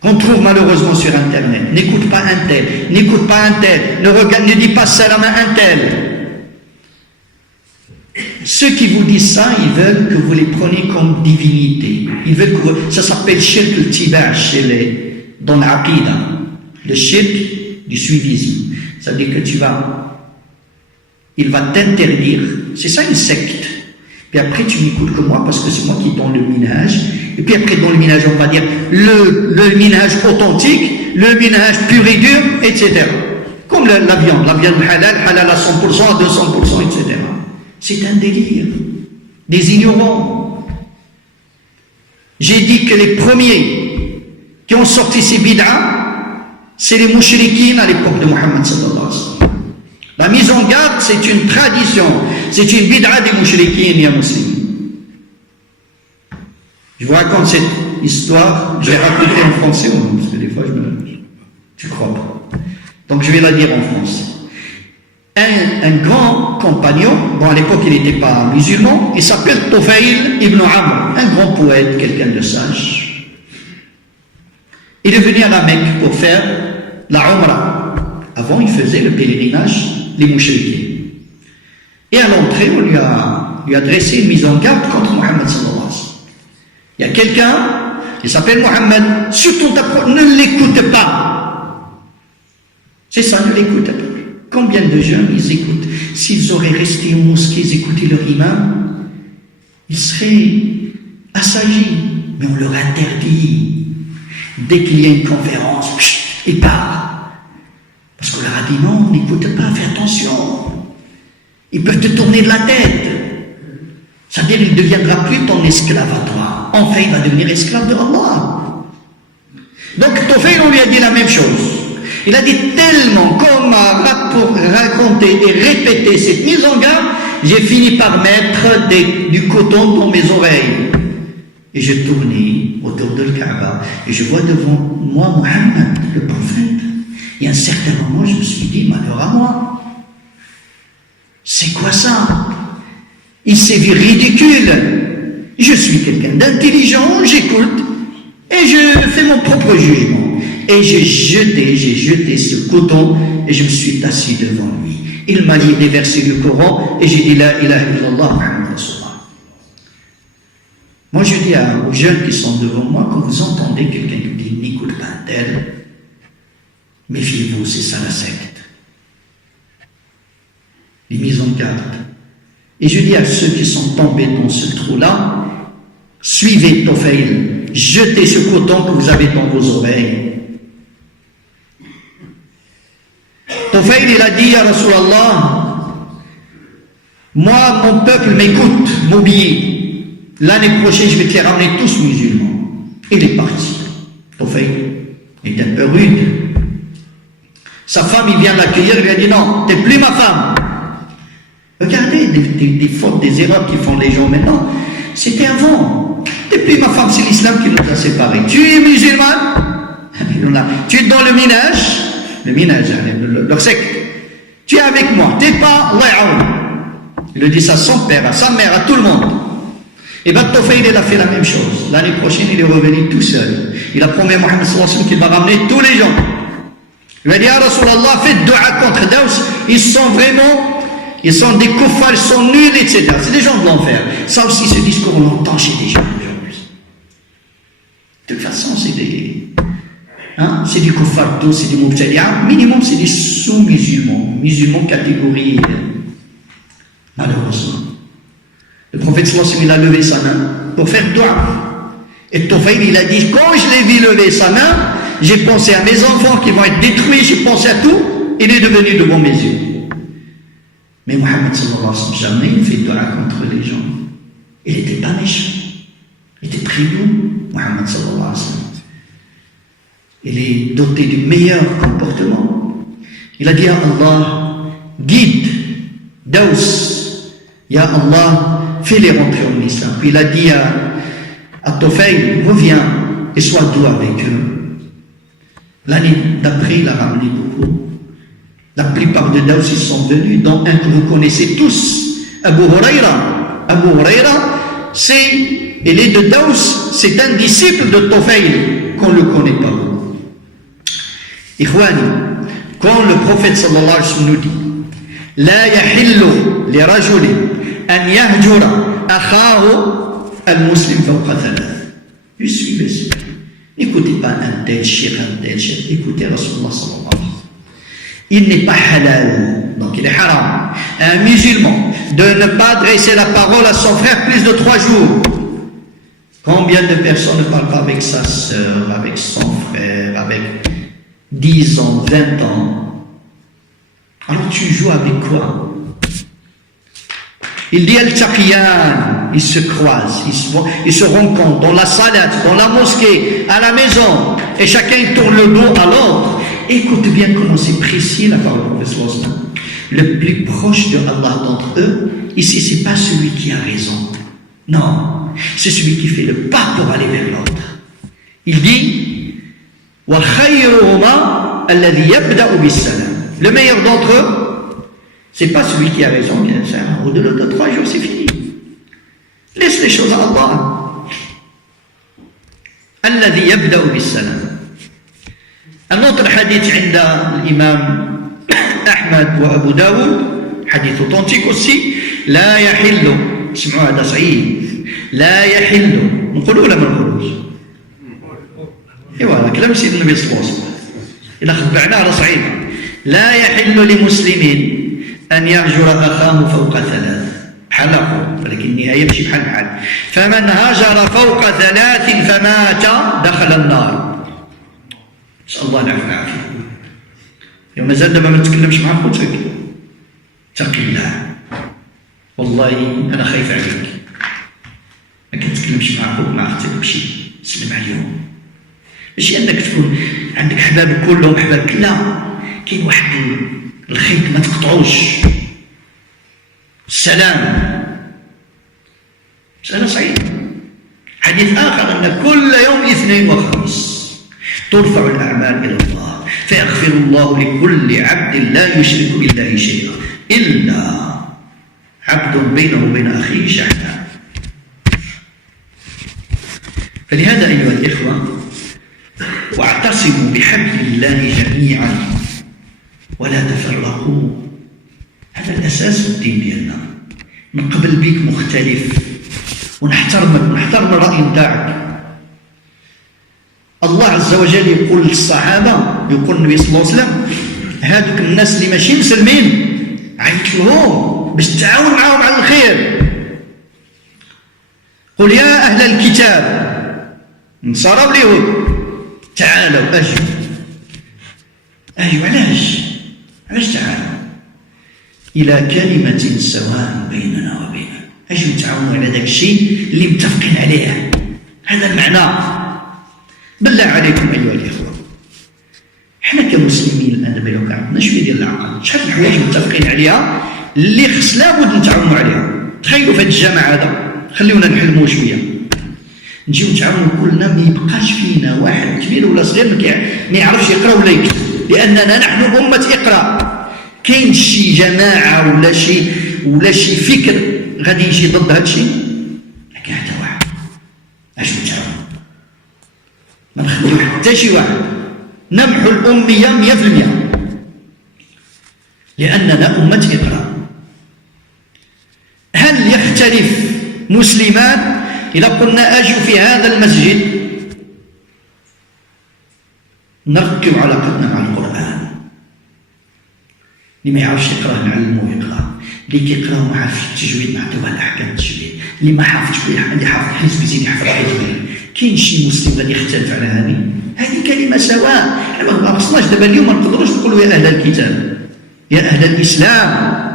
qu'on trouve malheureusement sur Internet. N'écoute pas un tel, n'écoute pas un tel, ne dis pas salam à un tel. Ceux qui vous disent ça, ils veulent que vous les preniez comme divinité. Ils veulent que vous, ça s'appelle shirk al-tiba' dans l'aqida, le shirk du suivisme. Ça veut dire que il va t'interdire, c'est ça une secte. Puis après tu n'écoutes que moi parce que c'est moi qui donne le minhaj. Et puis après dans le minhaj on va dire le minhaj authentique, le minhaj pur et dur, etc. Comme la viande halal à 100%, à 200%, etc. C'est un délire. Des ignorants. J'ai dit que les premiers qui ont sorti ces bid'as, c'est les mouchriquines à l'époque de Muhammad sallallahu alayhi wa sallam. La mise en garde, c'est une tradition, c'est une bid'a des mouchriquines, ya muslims. Je vous raconte cette histoire, je vais raconter en français, parce que des fois tu crois pas. Donc je vais la dire en français. Un grand compagnon, bon à l'époque il n'était pas musulman, il s'appelle Tufayl ibn Amr, un grand poète, quelqu'un de sage. Il est venu à la Mecque pour faire la Umrah. Avant il faisait le pèlerinage, les mouchriquins. Et à l'entrée, on lui a dressé une mise en garde contre Muhammad sallallahu alayhi wa sallam. Il y a quelqu'un, il s'appelle Muhammad, surtout ne l'écoute pas. C'est ça, ne l'écoute pas. Combien de jeunes ils écoutent? S'ils auraient resté aux mosquées, ils écoutaient leur imam, ils seraient assagis. Mais on leur interdit. Dès qu'il y a une conférence, ils partent. Parce qu'on leur a dit non, n'écoute pas, fais attention. Ils peuvent te tourner de la tête. C'est-à-dire il ne deviendra plus ton esclave à toi. Enfin, il va devenir esclave de Allah. Donc, Tufayl, on lui a dit la même chose. Il a dit tellement qu'on m'a raconté et répété cette mise en garde, j'ai fini par mettre du coton dans mes oreilles. Et je tournais autour de Kaaba et je vois devant moi Muhammad, le prophète. Et à un certain moment, je me suis dit, malheur à moi. C'est quoi ça? Il s'est vu ridicule. Je suis quelqu'un d'intelligent, j'écoute, et je fais mon propre jugement. Et j'ai jeté ce coton, et je me suis assis devant lui. Il m'a lu des versets du Coran, et j'ai dit, la ilaha illallah, Muhammad Rasulullah. Moi, je dis aux jeunes qui sont devant moi, quand vous entendez quelqu'un qui dit, n'écoute pas un tel, Méfiez-vous, c'est ça la secte. Les mises en garde. Et je dis à ceux qui sont tombés dans ce trou-là, suivez Tufayl, jetez ce coton que vous avez dans vos oreilles. Tufayl, il a dit à Rasulallah, moi, mon peuple m'écoute, m'obéit. L'année prochaine, je vais te les ramener tous musulmans. Il est parti. Tufayl est un peu rude. Sa femme, il vient l'accueillir, il lui a dit non, t'es plus ma femme. Regardez des fautes, des erreurs qui font les gens maintenant. C'était avant. T'es plus ma femme, c'est l'islam qui nous a séparés. Tu es musulmane, tu es dans le minage, leur secte. Tu es avec moi, t'es pas Allah. Il le dit ça à son père, à sa mère, à tout le monde. Et bien Tufayl, il a fait la même chose. L'année prochaine, il est revenu tout seul. Il a promis à Mohammed sallallahu alayhi wa sallam qu'il va ramener tous les gens. Il a dit à Rasulallah, faites dua contre Daous, ils sont des kuffars, ils sont nuls, etc. C'est des gens de l'enfer. Ça aussi, ce discours, on l'entend chez des gens aujourd'hui. De toute façon, c'est des kuffars tous, c'est des mubtadi'a. Minimum, c'est des sous-musulmans. Musulmans catégorie, malheureusement. Le prophète sallallahu alayhi wa sallam, il a levé sa main pour faire dua. Et Tufayl, il a dit, quand je l'ai vu lever sa main, j'ai pensé à mes enfants qui vont être détruits, j'ai pensé à tout, il est devenu devant mes yeux. Mais Mohammed sallallahu alayhi wa sallam, jamais il fait dua contre les gens. Il n'était pas méchant. Il était très doux, Mohammed sallallahu alayhi wa sallam. Il est doté du meilleur comportement. Il a dit à Allah, guide Daous, Ya Allah, fais-les rentrer en islam. Puis il a dit à Tufayl, reviens et sois doux avec eux. L'année d'après, il a ramené beaucoup. La plupart de Daous, ils sont venus, dont un que vous connaissez tous, Abu Huraira. Abu Huraira, il est de Daous, c'est un disciple de Tufayl, qu'on ne le connaît pas. Ikhwani, quand le prophète sallallahu alayhi wa sallam nous dit, La yahillu li rajuli an yahjura akhahu al-muslim fawqa thalath. Vous suivez ça. N'écoutez pas un tel cheikh, écoutez Rasulullah sallallahu alayhi wa sallam. Il n'est pas halal, donc il est haram, un musulman, de ne pas adresser la parole à son frère plus de 3 jours. Combien de personnes ne parlent pas avec sa sœur, avec son frère, avec 10 ans, 20 ans? Alors tu joues avec quoi? Il dit Al-Taqiyan, ils se croisent, ils se rencontrent dans la salat, dans la mosquée, à la maison, et chacun tourne le dos à l'autre. Écoute bien comment c'est précis la parole du prophète. Le plus proche de Allah d'entre eux, ici, c'est pas celui qui a raison. Non, c'est celui qui fait le pas pour aller vers l'autre. Il dit Wa khayruhuma alladhi yabda'u bis-salam. Le meilleur d'entre eux, c'est pas celui qui a raison, bien sûr. Au-delà de 3 jours, c'est fini. Laisse les choses à Allah. Alladhi yabda'u bis-salam. Un autre hadith عند الإمام أحمد وأبو داود حديث authentique aussi لا يحل اسمعوا هذا صحيح لا يحل نقول ولا ما نقولوش ايوا كلام سيد النبي صلى الله عليه وسلم إذا خبعناه على صحيح لا يحل لمسلم أن يهجر أخاه فوق 3 حلقوا ولكن النهاية ماشي بحال فمن هاجر فوق 3 فمات دخل النار. نسأل الله العافية والعافية. يوم مازال دابا ما تتكلمش مع خوتك اتق الله. والله أنا خايف عليك. ما كتكلمش مع خوك مع أختك بشي سلم عليهم. ماشي أنك تكون عندك أحبابك كلهم أحبابك، لا، كاين واحد الخيط ما تقطعوش. السلام. مسألة صعيبة. حديث آخر أن كل يوم اثنين وخميس ترفع الأعمال إلى الله فيغفر الله لكل عبد لا يشرك بالله شيئا إلا عبد بينه وبين أخيه شحناء. فلهذا أيها الإخوة واعتصموا بحبل الله جميعا ولا تفرقوا. هذا الأساس الدين ديالنا. نقبل بك مختلف ونحترمك ونحترم الرأي نتاعك. الله عز وجل يقول للصحابة، يقول النبي صلى الله عليه وسلم هذوك الناس اللي ماشي مسلمين عيط لهم باش تتعاون معاهم على الخير. قل يا أهل الكتاب، النصارى واليهود، تعالوا أجوا علاش تعالوا إلى كلمة سواء بيننا وبينكم، أجوا نتعاونوا على داك الشيء اللي متفقين عليه. هذا المعنى. بالله عليكم أيها الإخوة، حنا كمسلمين الآن دابا لو كان عندنا شوية ديال العقل، شحال الحوايج متفقين عليها اللي خص لابد نتعاونوا عليها. تخيلوا في هذا الجمع هذا، خليونا نحلموا شوية، نجيو نتعاونوا كلنا، ما يبقاش فينا واحد كبير ولا صغير ما يعرفش يقرا ولا يكتب، لأننا نحن أمة إقرا. كاين شي جماعة ولا شي فكر غادي يجي ضد هذا الشيء؟ ما كاين حتى واحد. اش نتعاون؟ ما نخليو حتى شي واحد، نمحو الأمية 100%، لأننا أمة إقرا. هل يختلف مسلمان إذا قلنا أجوا في هذا المسجد نركب علاقتنا مع القرآن؟ اللي ما يعرفش يقرأ نعلموه يقرأ، اللي كيقرأ ما عارفش التجويد نعطيوه الأحكام التجويد، اللي ما حافظش اللي حافظ حزب يزيد يحفظ حزب. كاين شي مسلم غادي يختلف على هذه كلمة سواء. حنا ما خصناش دابا اليوم ما نقدروش نقولوا يا أهل الكتاب، يا أهل الإسلام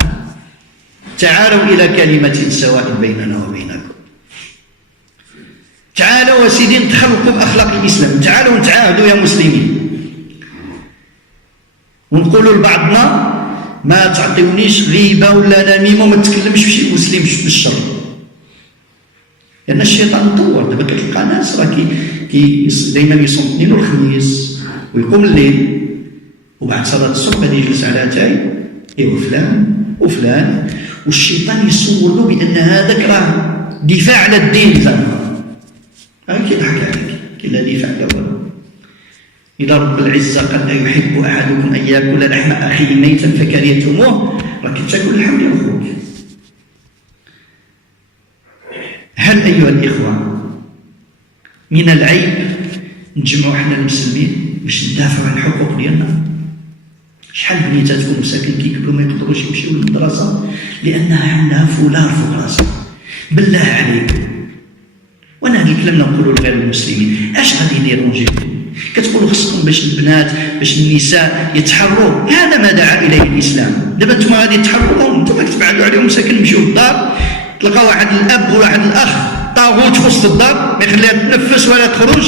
تعالوا إلى كلمة سواء بيننا وبينكم. تعالوا وسيدي نتخلقوا بأخلاق الإسلام، تعالوا نتعاهدوا يا مسلمين، ونقولوا لبعضنا ما تعطيونيش غيبة ولا نميمة وما تتكلمش بشي مسلم بالشر، لأن الشيطان مطور. دابا كتلقى ناس راه دايما يصوم الاثنين والخميس ويقوم الليل، وبعد صلاة الصبح غادي يجلس على اتاي فلان وفلان، والشيطان يصور له بأن هذاك راه دفاع على الدين زعما. كيضحك عليك، كاين لا دفاع لا والو. إذا رب العزة قال لا يحب أحدكم أن يأكل لحم أخيه ميتا فكرهتموه، راك تاكل اللحم ديال خوك. هل أيها الإخوة من العيب نجمعوا حنا المسلمين باش ندافعوا عن الحقوق ديالنا؟ شحال بنيتاتكم مساكن كيكبروا ما يقدروش يمشيو للمدرسة لأنها عندها فولار فوق راسها. بالله عليكم، وانا هذا الكلام نقولوا لغير المسلمين، اش غادي يديرونجيكم؟ كتقولوا خصكم باش البنات باش النساء يتحروا، هذا ما دعا اليه الاسلام. دابا نتوما غادي تحروا، نتوما كتبعدوا عليهم مساكن يمشيو للدار، تلقى واحد الاب ولا واحد الاخ طاغوت في وسط الدار ما يخليها تنفس ولا تخرج،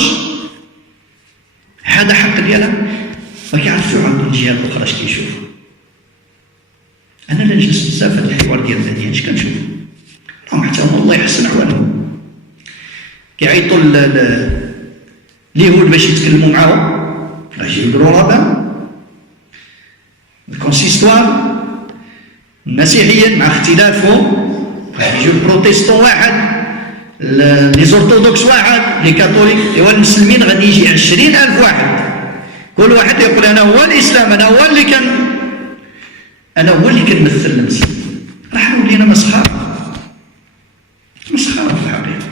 هذا حق ديالها. ما كيعرفوا عندهم الجهات الاخرى اش كيشوفوا. انا لا نجلس بزاف هذا الحوار ديال المدينه اش كنشوف راهم حتى هما الله يحسن احوالهم كيعيطوا اليهود باش يتكلموا معاهم، راه يديروا رابع الكونسيستوار. المسيحيين مع اختلافهم يجيو البروتستون واحد، لي زورتودوكس واحد، لي كاثوليك. ايوا المسلمين غادي يجي 20,000 واحد، كل واحد يقول انا هو الاسلام، انا هو اللي كنمثل المسلمين. راح ولينا مسخره في الحقيقه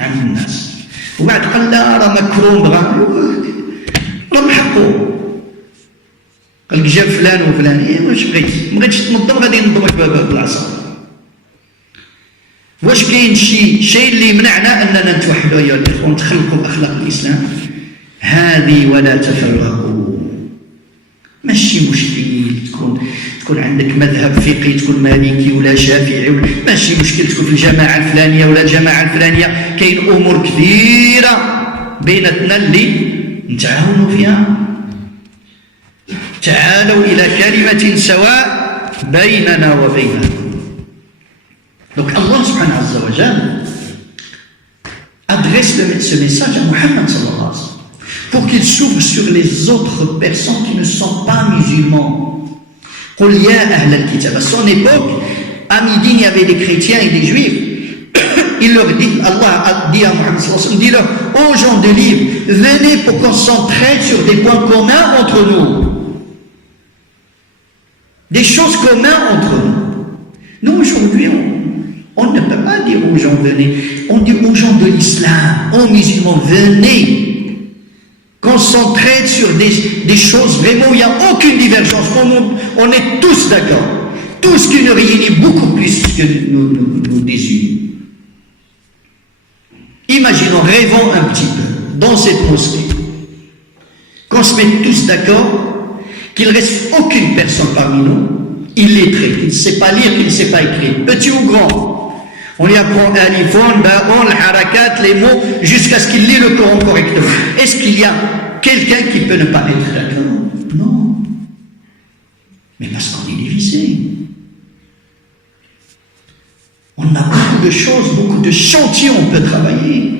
عند الناس. وبعد قال لا راه مكروم بغا، راه بحقو، قال لك جاب فلان وفلان، واش بغيتي؟ ما بغيتش تنظم غادي ينظمك بالعصا. واش كاين شي شيء اللي يمنعنا اننا نتوحدوا ايها الاخوه ونتخلقوا باخلاق الاسلام هذه؟ ولا تفرقوا. ماشي مشكل تكون عندك مذهب فقهي، تكون مالكي ولا شافعي ماشي مشكل، تكون في الجماعه الفلانيه ولا الجماعه الفلانيه. كاين امور كثيره بيناتنا اللي نتعاونوا فيها. تعالوا الى كلمه سواء بيننا وبينكم. Donc Allah subhanahu wa ta'ala adresse ce message à Muhammad sallallahu alayhi wa sallam pour qu'il s'ouvre sur les autres personnes qui ne sont pas musulmans. Qul ya ahl al-kitab. À son époque, à Médine, il y avait des chrétiens et des juifs. Il leur dit, Allah a dit à Muhammad sallallahu alayhi wa sallam, dit-leur, aux gens de livre, venez pour qu'on s'entraide sur des points communs entre nous. Des choses communes entre nous. Nous aujourd'hui, on ne peut pas dire aux gens venez, on dit aux gens de l'islam, aux musulmans venez qu'on s'entraide sur des choses vraiment où il n'y a aucune divergence. On est tous d'accord. Tout ce qui nous réunit beaucoup plus que nous désunit. Imaginons, rêvons un petit peu dans cette mosquée, qu'on se mette tous d'accord qu'il ne reste aucune personne parmi nous illettrée, qui ne sait pas lire, qui ne sait pas écrire, petit ou grand. On lui apprend alifon, ba'on, harakat, les mots, jusqu'à ce qu'il lit le Coran correctement. Est-ce qu'il y a quelqu'un qui peut ne pas être d'accord? Non. Mais parce qu'on est divisé. On a beaucoup de choses, beaucoup de chantiers où on peut travailler.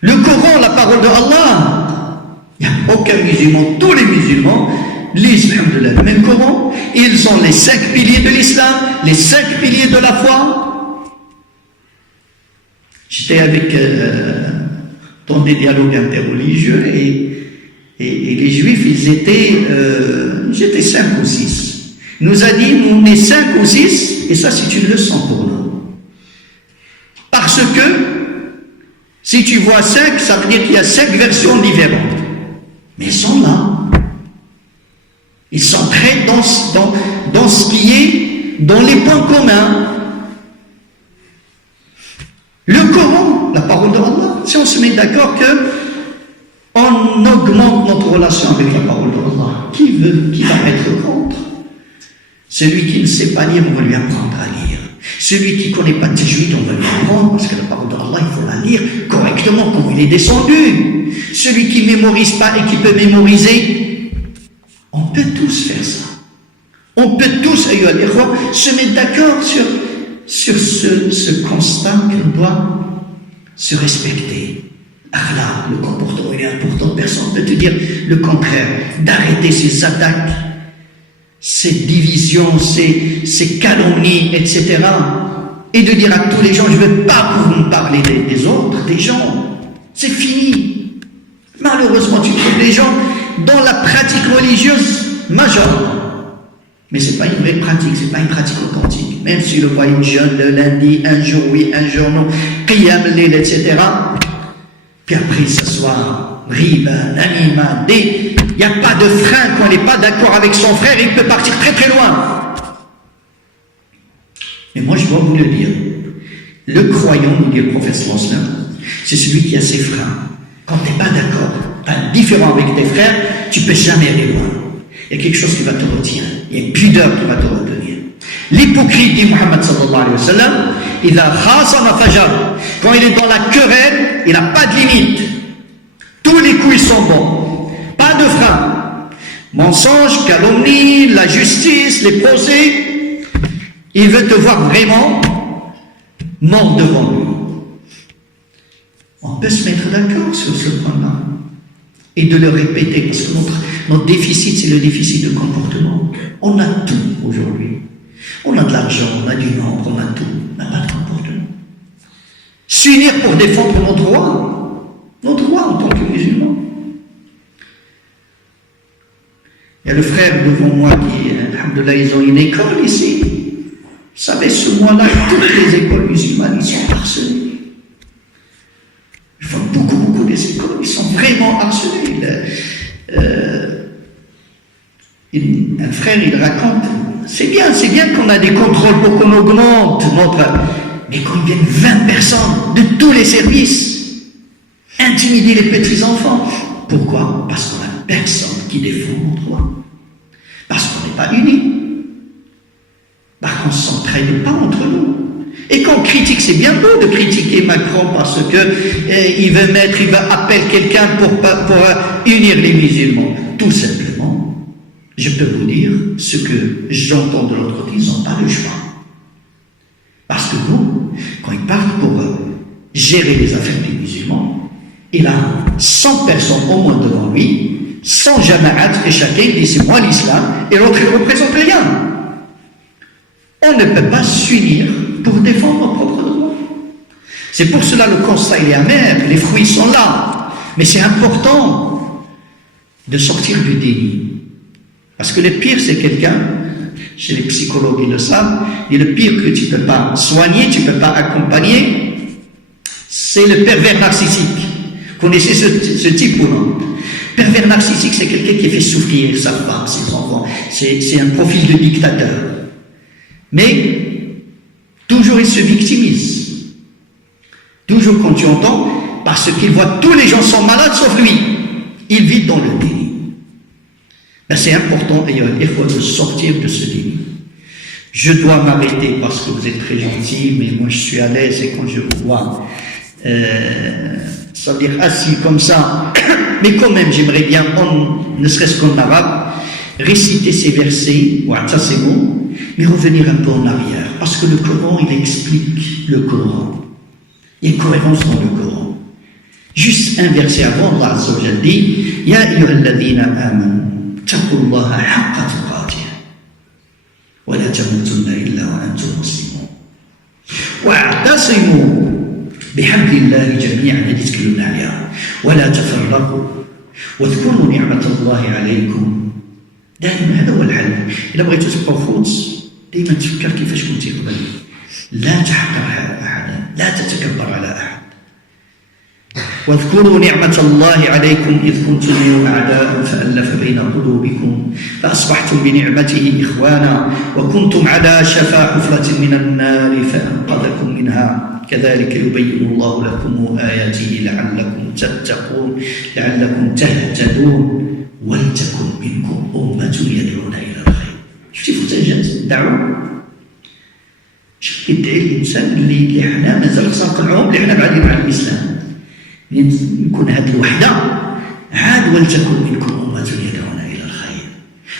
Le Coran, la parole de Allah, il n'y a aucun musulman, tous les musulmans lisent le même Coran, ils ont les 5 piliers de l'islam, les 5 piliers de la foi. J'étais avec dans des dialogues interreligieux et les juifs, ils étaient 5 ou 6. Il nous a dit, on est 5 ou 6, et ça c'est une leçon pour nous. Parce que, si tu vois 5, ça veut dire qu'il y a 5 versions différentes. Mais ils sont là. Ils sont très dans ce qui est, dans les points communs. Le Coran, la parole de Allah, si on se met d'accord que on augmente notre relation avec la parole de Allah, qui va être contre? Celui qui ne sait pas lire, on va lui apprendre à lire. Celui qui ne connaît pas de tajwid, on va lui apprendre, parce que la parole d'Allah, il faut la lire correctement, comme il est descendu. Celui qui ne mémorise pas et qui peut mémoriser, on peut tous faire ça. On peut tous, se mettre d'accord sur ce constat qu'on doit se respecter. Akhlaq, le comportement, il est important. Personne ne peut te dire le contraire. D'arrêter ces attaques, ces divisions, ces calomnies, etc. Et de dire à tous les gens, je ne veux pas que vous me parlez des autres, des gens. C'est fini. Malheureusement, tu trouves des gens dans la pratique religieuse majeure. Mais ce n'est pas une vraie pratique, ce n'est pas une pratique authentique. Même si le voit une jeune le lundi, un jour oui, un jour non, qiyam al-layl, etc. Puis après, il s'assoit, riba, anima, il n'y a pas de frein, quand on n'est pas d'accord avec son frère, il peut partir très très loin. Mais moi, je dois vous le dire. Le croyant, nous dit le prophète sallallahu alayhi wa sallam, c'est celui qui a ses freins. Quand tu n'es pas d'accord, pas différent avec tes frères, tu ne peux jamais aller loin. Il y a quelque chose qui va te retenir. Il y a une pudeur qui va te retenir. L'hypocrite, dit Muhammad sallallahu alayhi wa sallam, il a khasama fajar. Quand il est dans la querelle, il n'a pas de limite. Tous les coups, ils sont bons. Pas de frein. Mensonge, calomnie, la justice, les procès. Il veut te voir vraiment mort devant lui. On peut se mettre d'accord sur ce point-là et de le répéter, parce que notre déficit, c'est le déficit de comportement. On a tout aujourd'hui. On a de l'argent, on a du nombre, on a tout. On n'a pas de comportement. S'unir pour défendre nos droits en tant que musulmans. Il y a le frère devant moi qui, alhamdoulilah, ils ont une école ici. Vous savez, ce mois-là, toutes les écoles musulmanes, ils sont harcelées. Ils font beaucoup des écoles, ils sont vraiment harcelés. Un frère, il raconte, c'est bien qu'on a des contrôles pour qu'on augmente mais qu'on vienne 20 personnes de tous les services intimider les petits enfants. Pourquoi? Parce qu'on n'a personne qui défend nos droits. Parce qu'on n'est pas unis. Parce qu'on ne s'entraide pas entre nous. Et quand on critique, c'est bien beau de critiquer Macron parce que il va appeler quelqu'un pour unir les musulmans. Tout simplement, je peux vous dire ce que j'entends de l'autre côté, ils n'ont pas le choix. Parce que nous, quand ils partent pour gérer les affaires des musulmans, il a 100 personnes au moins devant lui, 100 jama'at, et chacun dit c'est moi l'islam, et l'autre il ne représente rien. On ne peut pas s'unir pour défendre nos propres droits. C'est pour cela le constat il est amer, les fruits sont là. Mais c'est important de sortir du déni. Parce que le pire, c'est quelqu'un, chez les psychologues ils le savent, et le pire que tu ne peux pas soigner, tu ne peux pas accompagner, c'est le pervers narcissique. Connaissez ce type ou non? Pervers narcissique, c'est quelqu'un qui fait souffrir sa femme, ses enfants. C'est un profil de dictateur. Mais, toujours il se victimise. Toujours quand tu entends, parce qu'il voit tous les gens sont malades sauf lui. Il vit dans le déni. Ben, c'est important, il faut sortir de ce déni. Je dois m'arrêter parce que vous êtes très gentil, mais moi je suis à l'aise et quand je vous vois, ça veut dire assis comme ça, mais quand même j'aimerais bien, ne serait-ce qu'en arabe, réciter ces versets, voilà, ça c'est bon, mais revenir un peu en arrière, parce que le Coran il explique le Coran. Il y a une cohérence dans le Coran. Juste un verset avant, Allah Azza wa Jalla dit Ya ayyuhalladhina amanu taqullaha haqqa tuqatih wa la tamutunna illa wa antum muslimun wa'tasimu bihablillahi jami'an yadhkuruna 'alayha wa la tafarraqu واذكروا نعمة الله عليكم دائما هذا هو الحل إذا بغيتوا تبقوا خوت دائما تفكر كيفاش كنتي قبل لا تحقر أحدا لا تتكبر على أحد واذكروا نعمة الله عليكم إذ كنتم أعداء فألف بين قلوبكم فأصبحتم بنعمته إخوانا وكنتم على شفا حفرة من النار فأنقذكم منها كذلك يبين الله لكم آياته لعلكم تتقون لعلكم تهتدون ولتكن منكم أمة يدعون إلى الخير. شفتي فتاجات الدعوة؟ شوف يدعي الإنسان اللي حنا مازال خصنا نقنعوهم اللي حنا بعدين مع الإسلام. يكون هذه الوحدة عاد ولتكن منكم أمة يدعون إلى الخير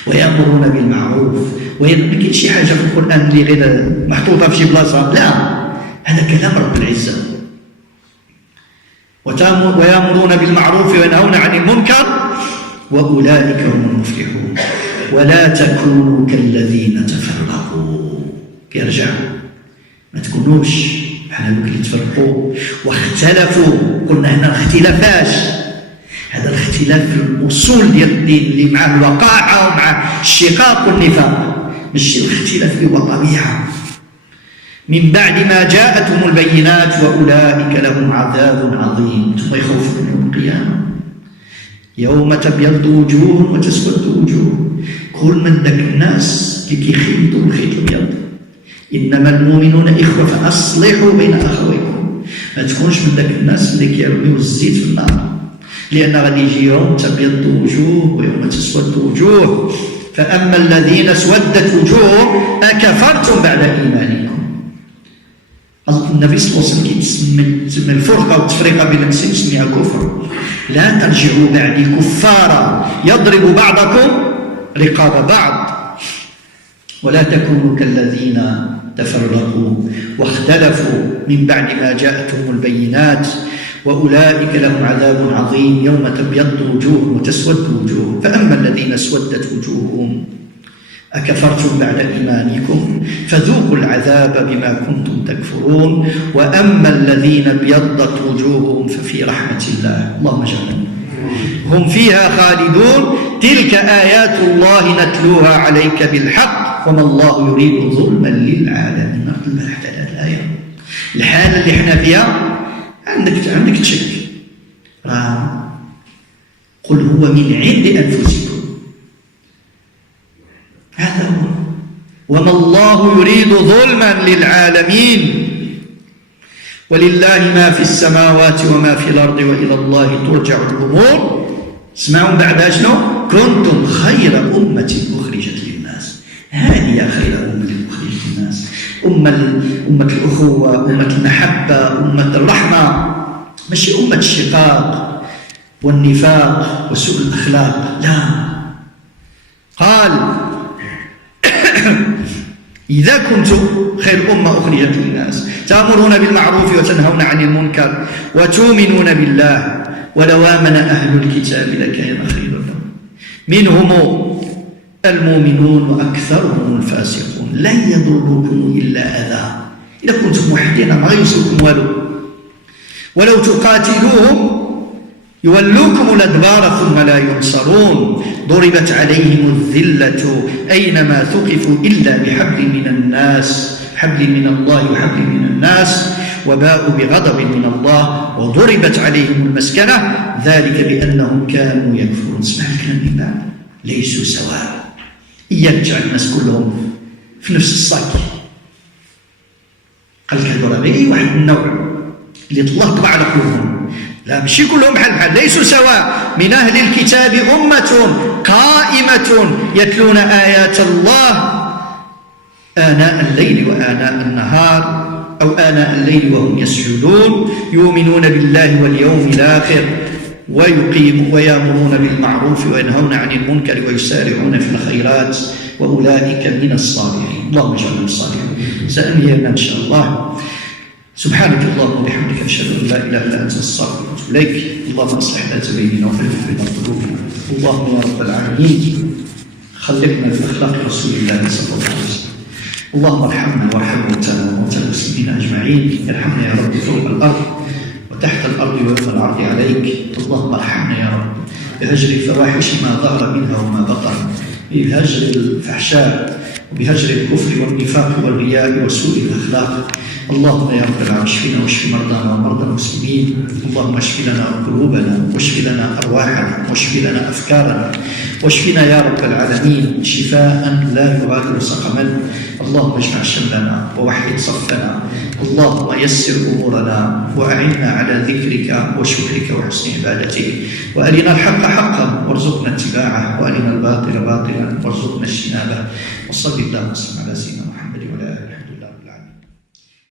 ويأمرون بالمعروف ما كاينش شي حاجة في القرآن اللي غير محطوطة في شي بلاصة، لا هذا كلام رب العزة. ويأمرون بالمعروف وينهون عن المنكر وأولئك هم المفلحون ولا تكونوا كالذين تفرقوا. كيرجع ما تكونوش بحال هذوك اللي تفرقوا واختلفوا. قلنا هنا الاختلافاش هذا الاختلاف في الاصول ديال الدين اللي مع الوقاعه ومع الشقاق والنفاق، ماشي الاختلاف اللي هو طبيعه. من بعد ما جاءتهم البينات واولئك لهم عذاب عظيم. ثم يخوفون يوم القيامه يوم تبيض وجوه وتسود وجوه. كل من ذاك الناس اللي كيخيطوا الخيط الابيض إنما المؤمنون إخوة فأصلحوا بين أخويكم. ما تكونش من ذاك الناس اللي كيرميو الزيت في النار، لأن غادي يجي يوم تبيض وجوه ويوم تسود وجوه. فأما الذين اسودت وجوههم أكفرتم بعد إيمانكم. النبي صلى الله عليه وسلم كيتسمى الفرقة والتفرقة بين المسلمين يسميها كفر. لا ترجعوا بعدي كفارا يضرب بعضكم رقاب بعض ولا تكونوا كالذين تفرقوا واختلفوا من بعد ما جاءتهم البينات وأولئك لهم عذاب عظيم يوم تبيض وجوه وتسود وجوه. فأما الذين اسودت وجوههم أكفرتم بعد إيمانكم فذوقوا العذاب بما كنتم تكفرون وأما الذين ابيضت وجوههم ففي رحمة الله اللهم اجعلنا هم فيها خالدون. تلك آيات الله نتلوها عليك بالحق وما الله يريد ظلما للعالمين. نقول حتى هذه الآية الحالة اللي احنا فيها عندك تشك قل هو من عند أنفسكم هذا هو وما الله يريد ظلما للعالمين ولله ما في السماوات وما في الأرض وإلى الله ترجع الأمور. اسمعوا بعد شنو؟ كنتم خير أمة أخرجت للناس. هذه خير أمة أخرجت للناس، أمة الأخوة، أمة المحبة، أمة الرحمة، ماشي أمة الشقاق والنفاق وسوء الأخلاق. لا، قال إذا كنتم خير أمة أخرجت للناس تأمرون بالمعروف وتنهون عن المنكر وتؤمنون بالله ولو آمن أهل الكتاب لكان خيرا لهم منهم المؤمنون وأكثرهم الفاسقون لن يضروكم إلا أذى. إذا كنتم موحدين ما يوصلكم والو ولو تقاتلوهم يولوكم الأدبار ثم لا ينصرون. ضربت عليهم الذلة أينما ثقفوا إلا بحبل من الناس، حبل من الله وحبل من الناس وباءوا بغضب من الله وضربت عليهم المسكنة ذلك بأنهم كانوا يكفرون. اسمع الكلام الإمام، ليسوا سواء. إياك تجعل الناس كلهم في نفس الصك. قال لك هذول غير واحد من النوع اللي الله طبع على قلوبهم، لا ماشي كلهم بحال ليسوا سواء. من أهل الكتاب أمة قائمة يتلون آيات الله آناء الليل وآناء النهار أو آناء الليل وهم يسجدون يؤمنون بالله واليوم الآخر ويأمرون بالمعروف وينهون عن المنكر ويسارعون في الخيرات وأولئك من الصالحين. اللهم اجعلنا من الصالحين. سأنهي إن شاء الله. سبحانك اللهم وبحمدك أشهد أن لا إله إلا أنت أستغفرك وأتوب إليك. اللهم اصلح ذات بيننا وألف بين قلوبنا. اللهم يا رب العالمين خلقنا في أخلاق رسول الله صلى الله عليه وسلم. اللهم ارحمنا وارحم موتانا وموتى المسلمين أجمعين. ارحمنا يا رب فوق الأرض وتحت الأرض ويوم العرض عليك. اللهم ارحمنا يا رب بهجر الفواحش ما ظهر منها وما بطن، بهجر الفحشاء وبهجر الكفر والنفاق والرياء وسوء الأخلاق. اللهم يا رب العالمين اشفنا واشف مرضانا ومرضى المسلمين. اللهم اشف لنا قلوبنا واشف لنا أرواحنا واشف لنا أفكارنا واشفنا يا رب العالمين شفاء لا يغادر سقما. اللهم اجمع شملنا ووحد صفنا. اللهم يسر أمورنا وأعنا على ذكرك وشكرك وحسن عبادتك. وأرنا الحق حقا وارزقنا اتباعه وأرنا الباطل باطلا وارزقنا اجتنابه. وصل اللهم وسلم على سيدنا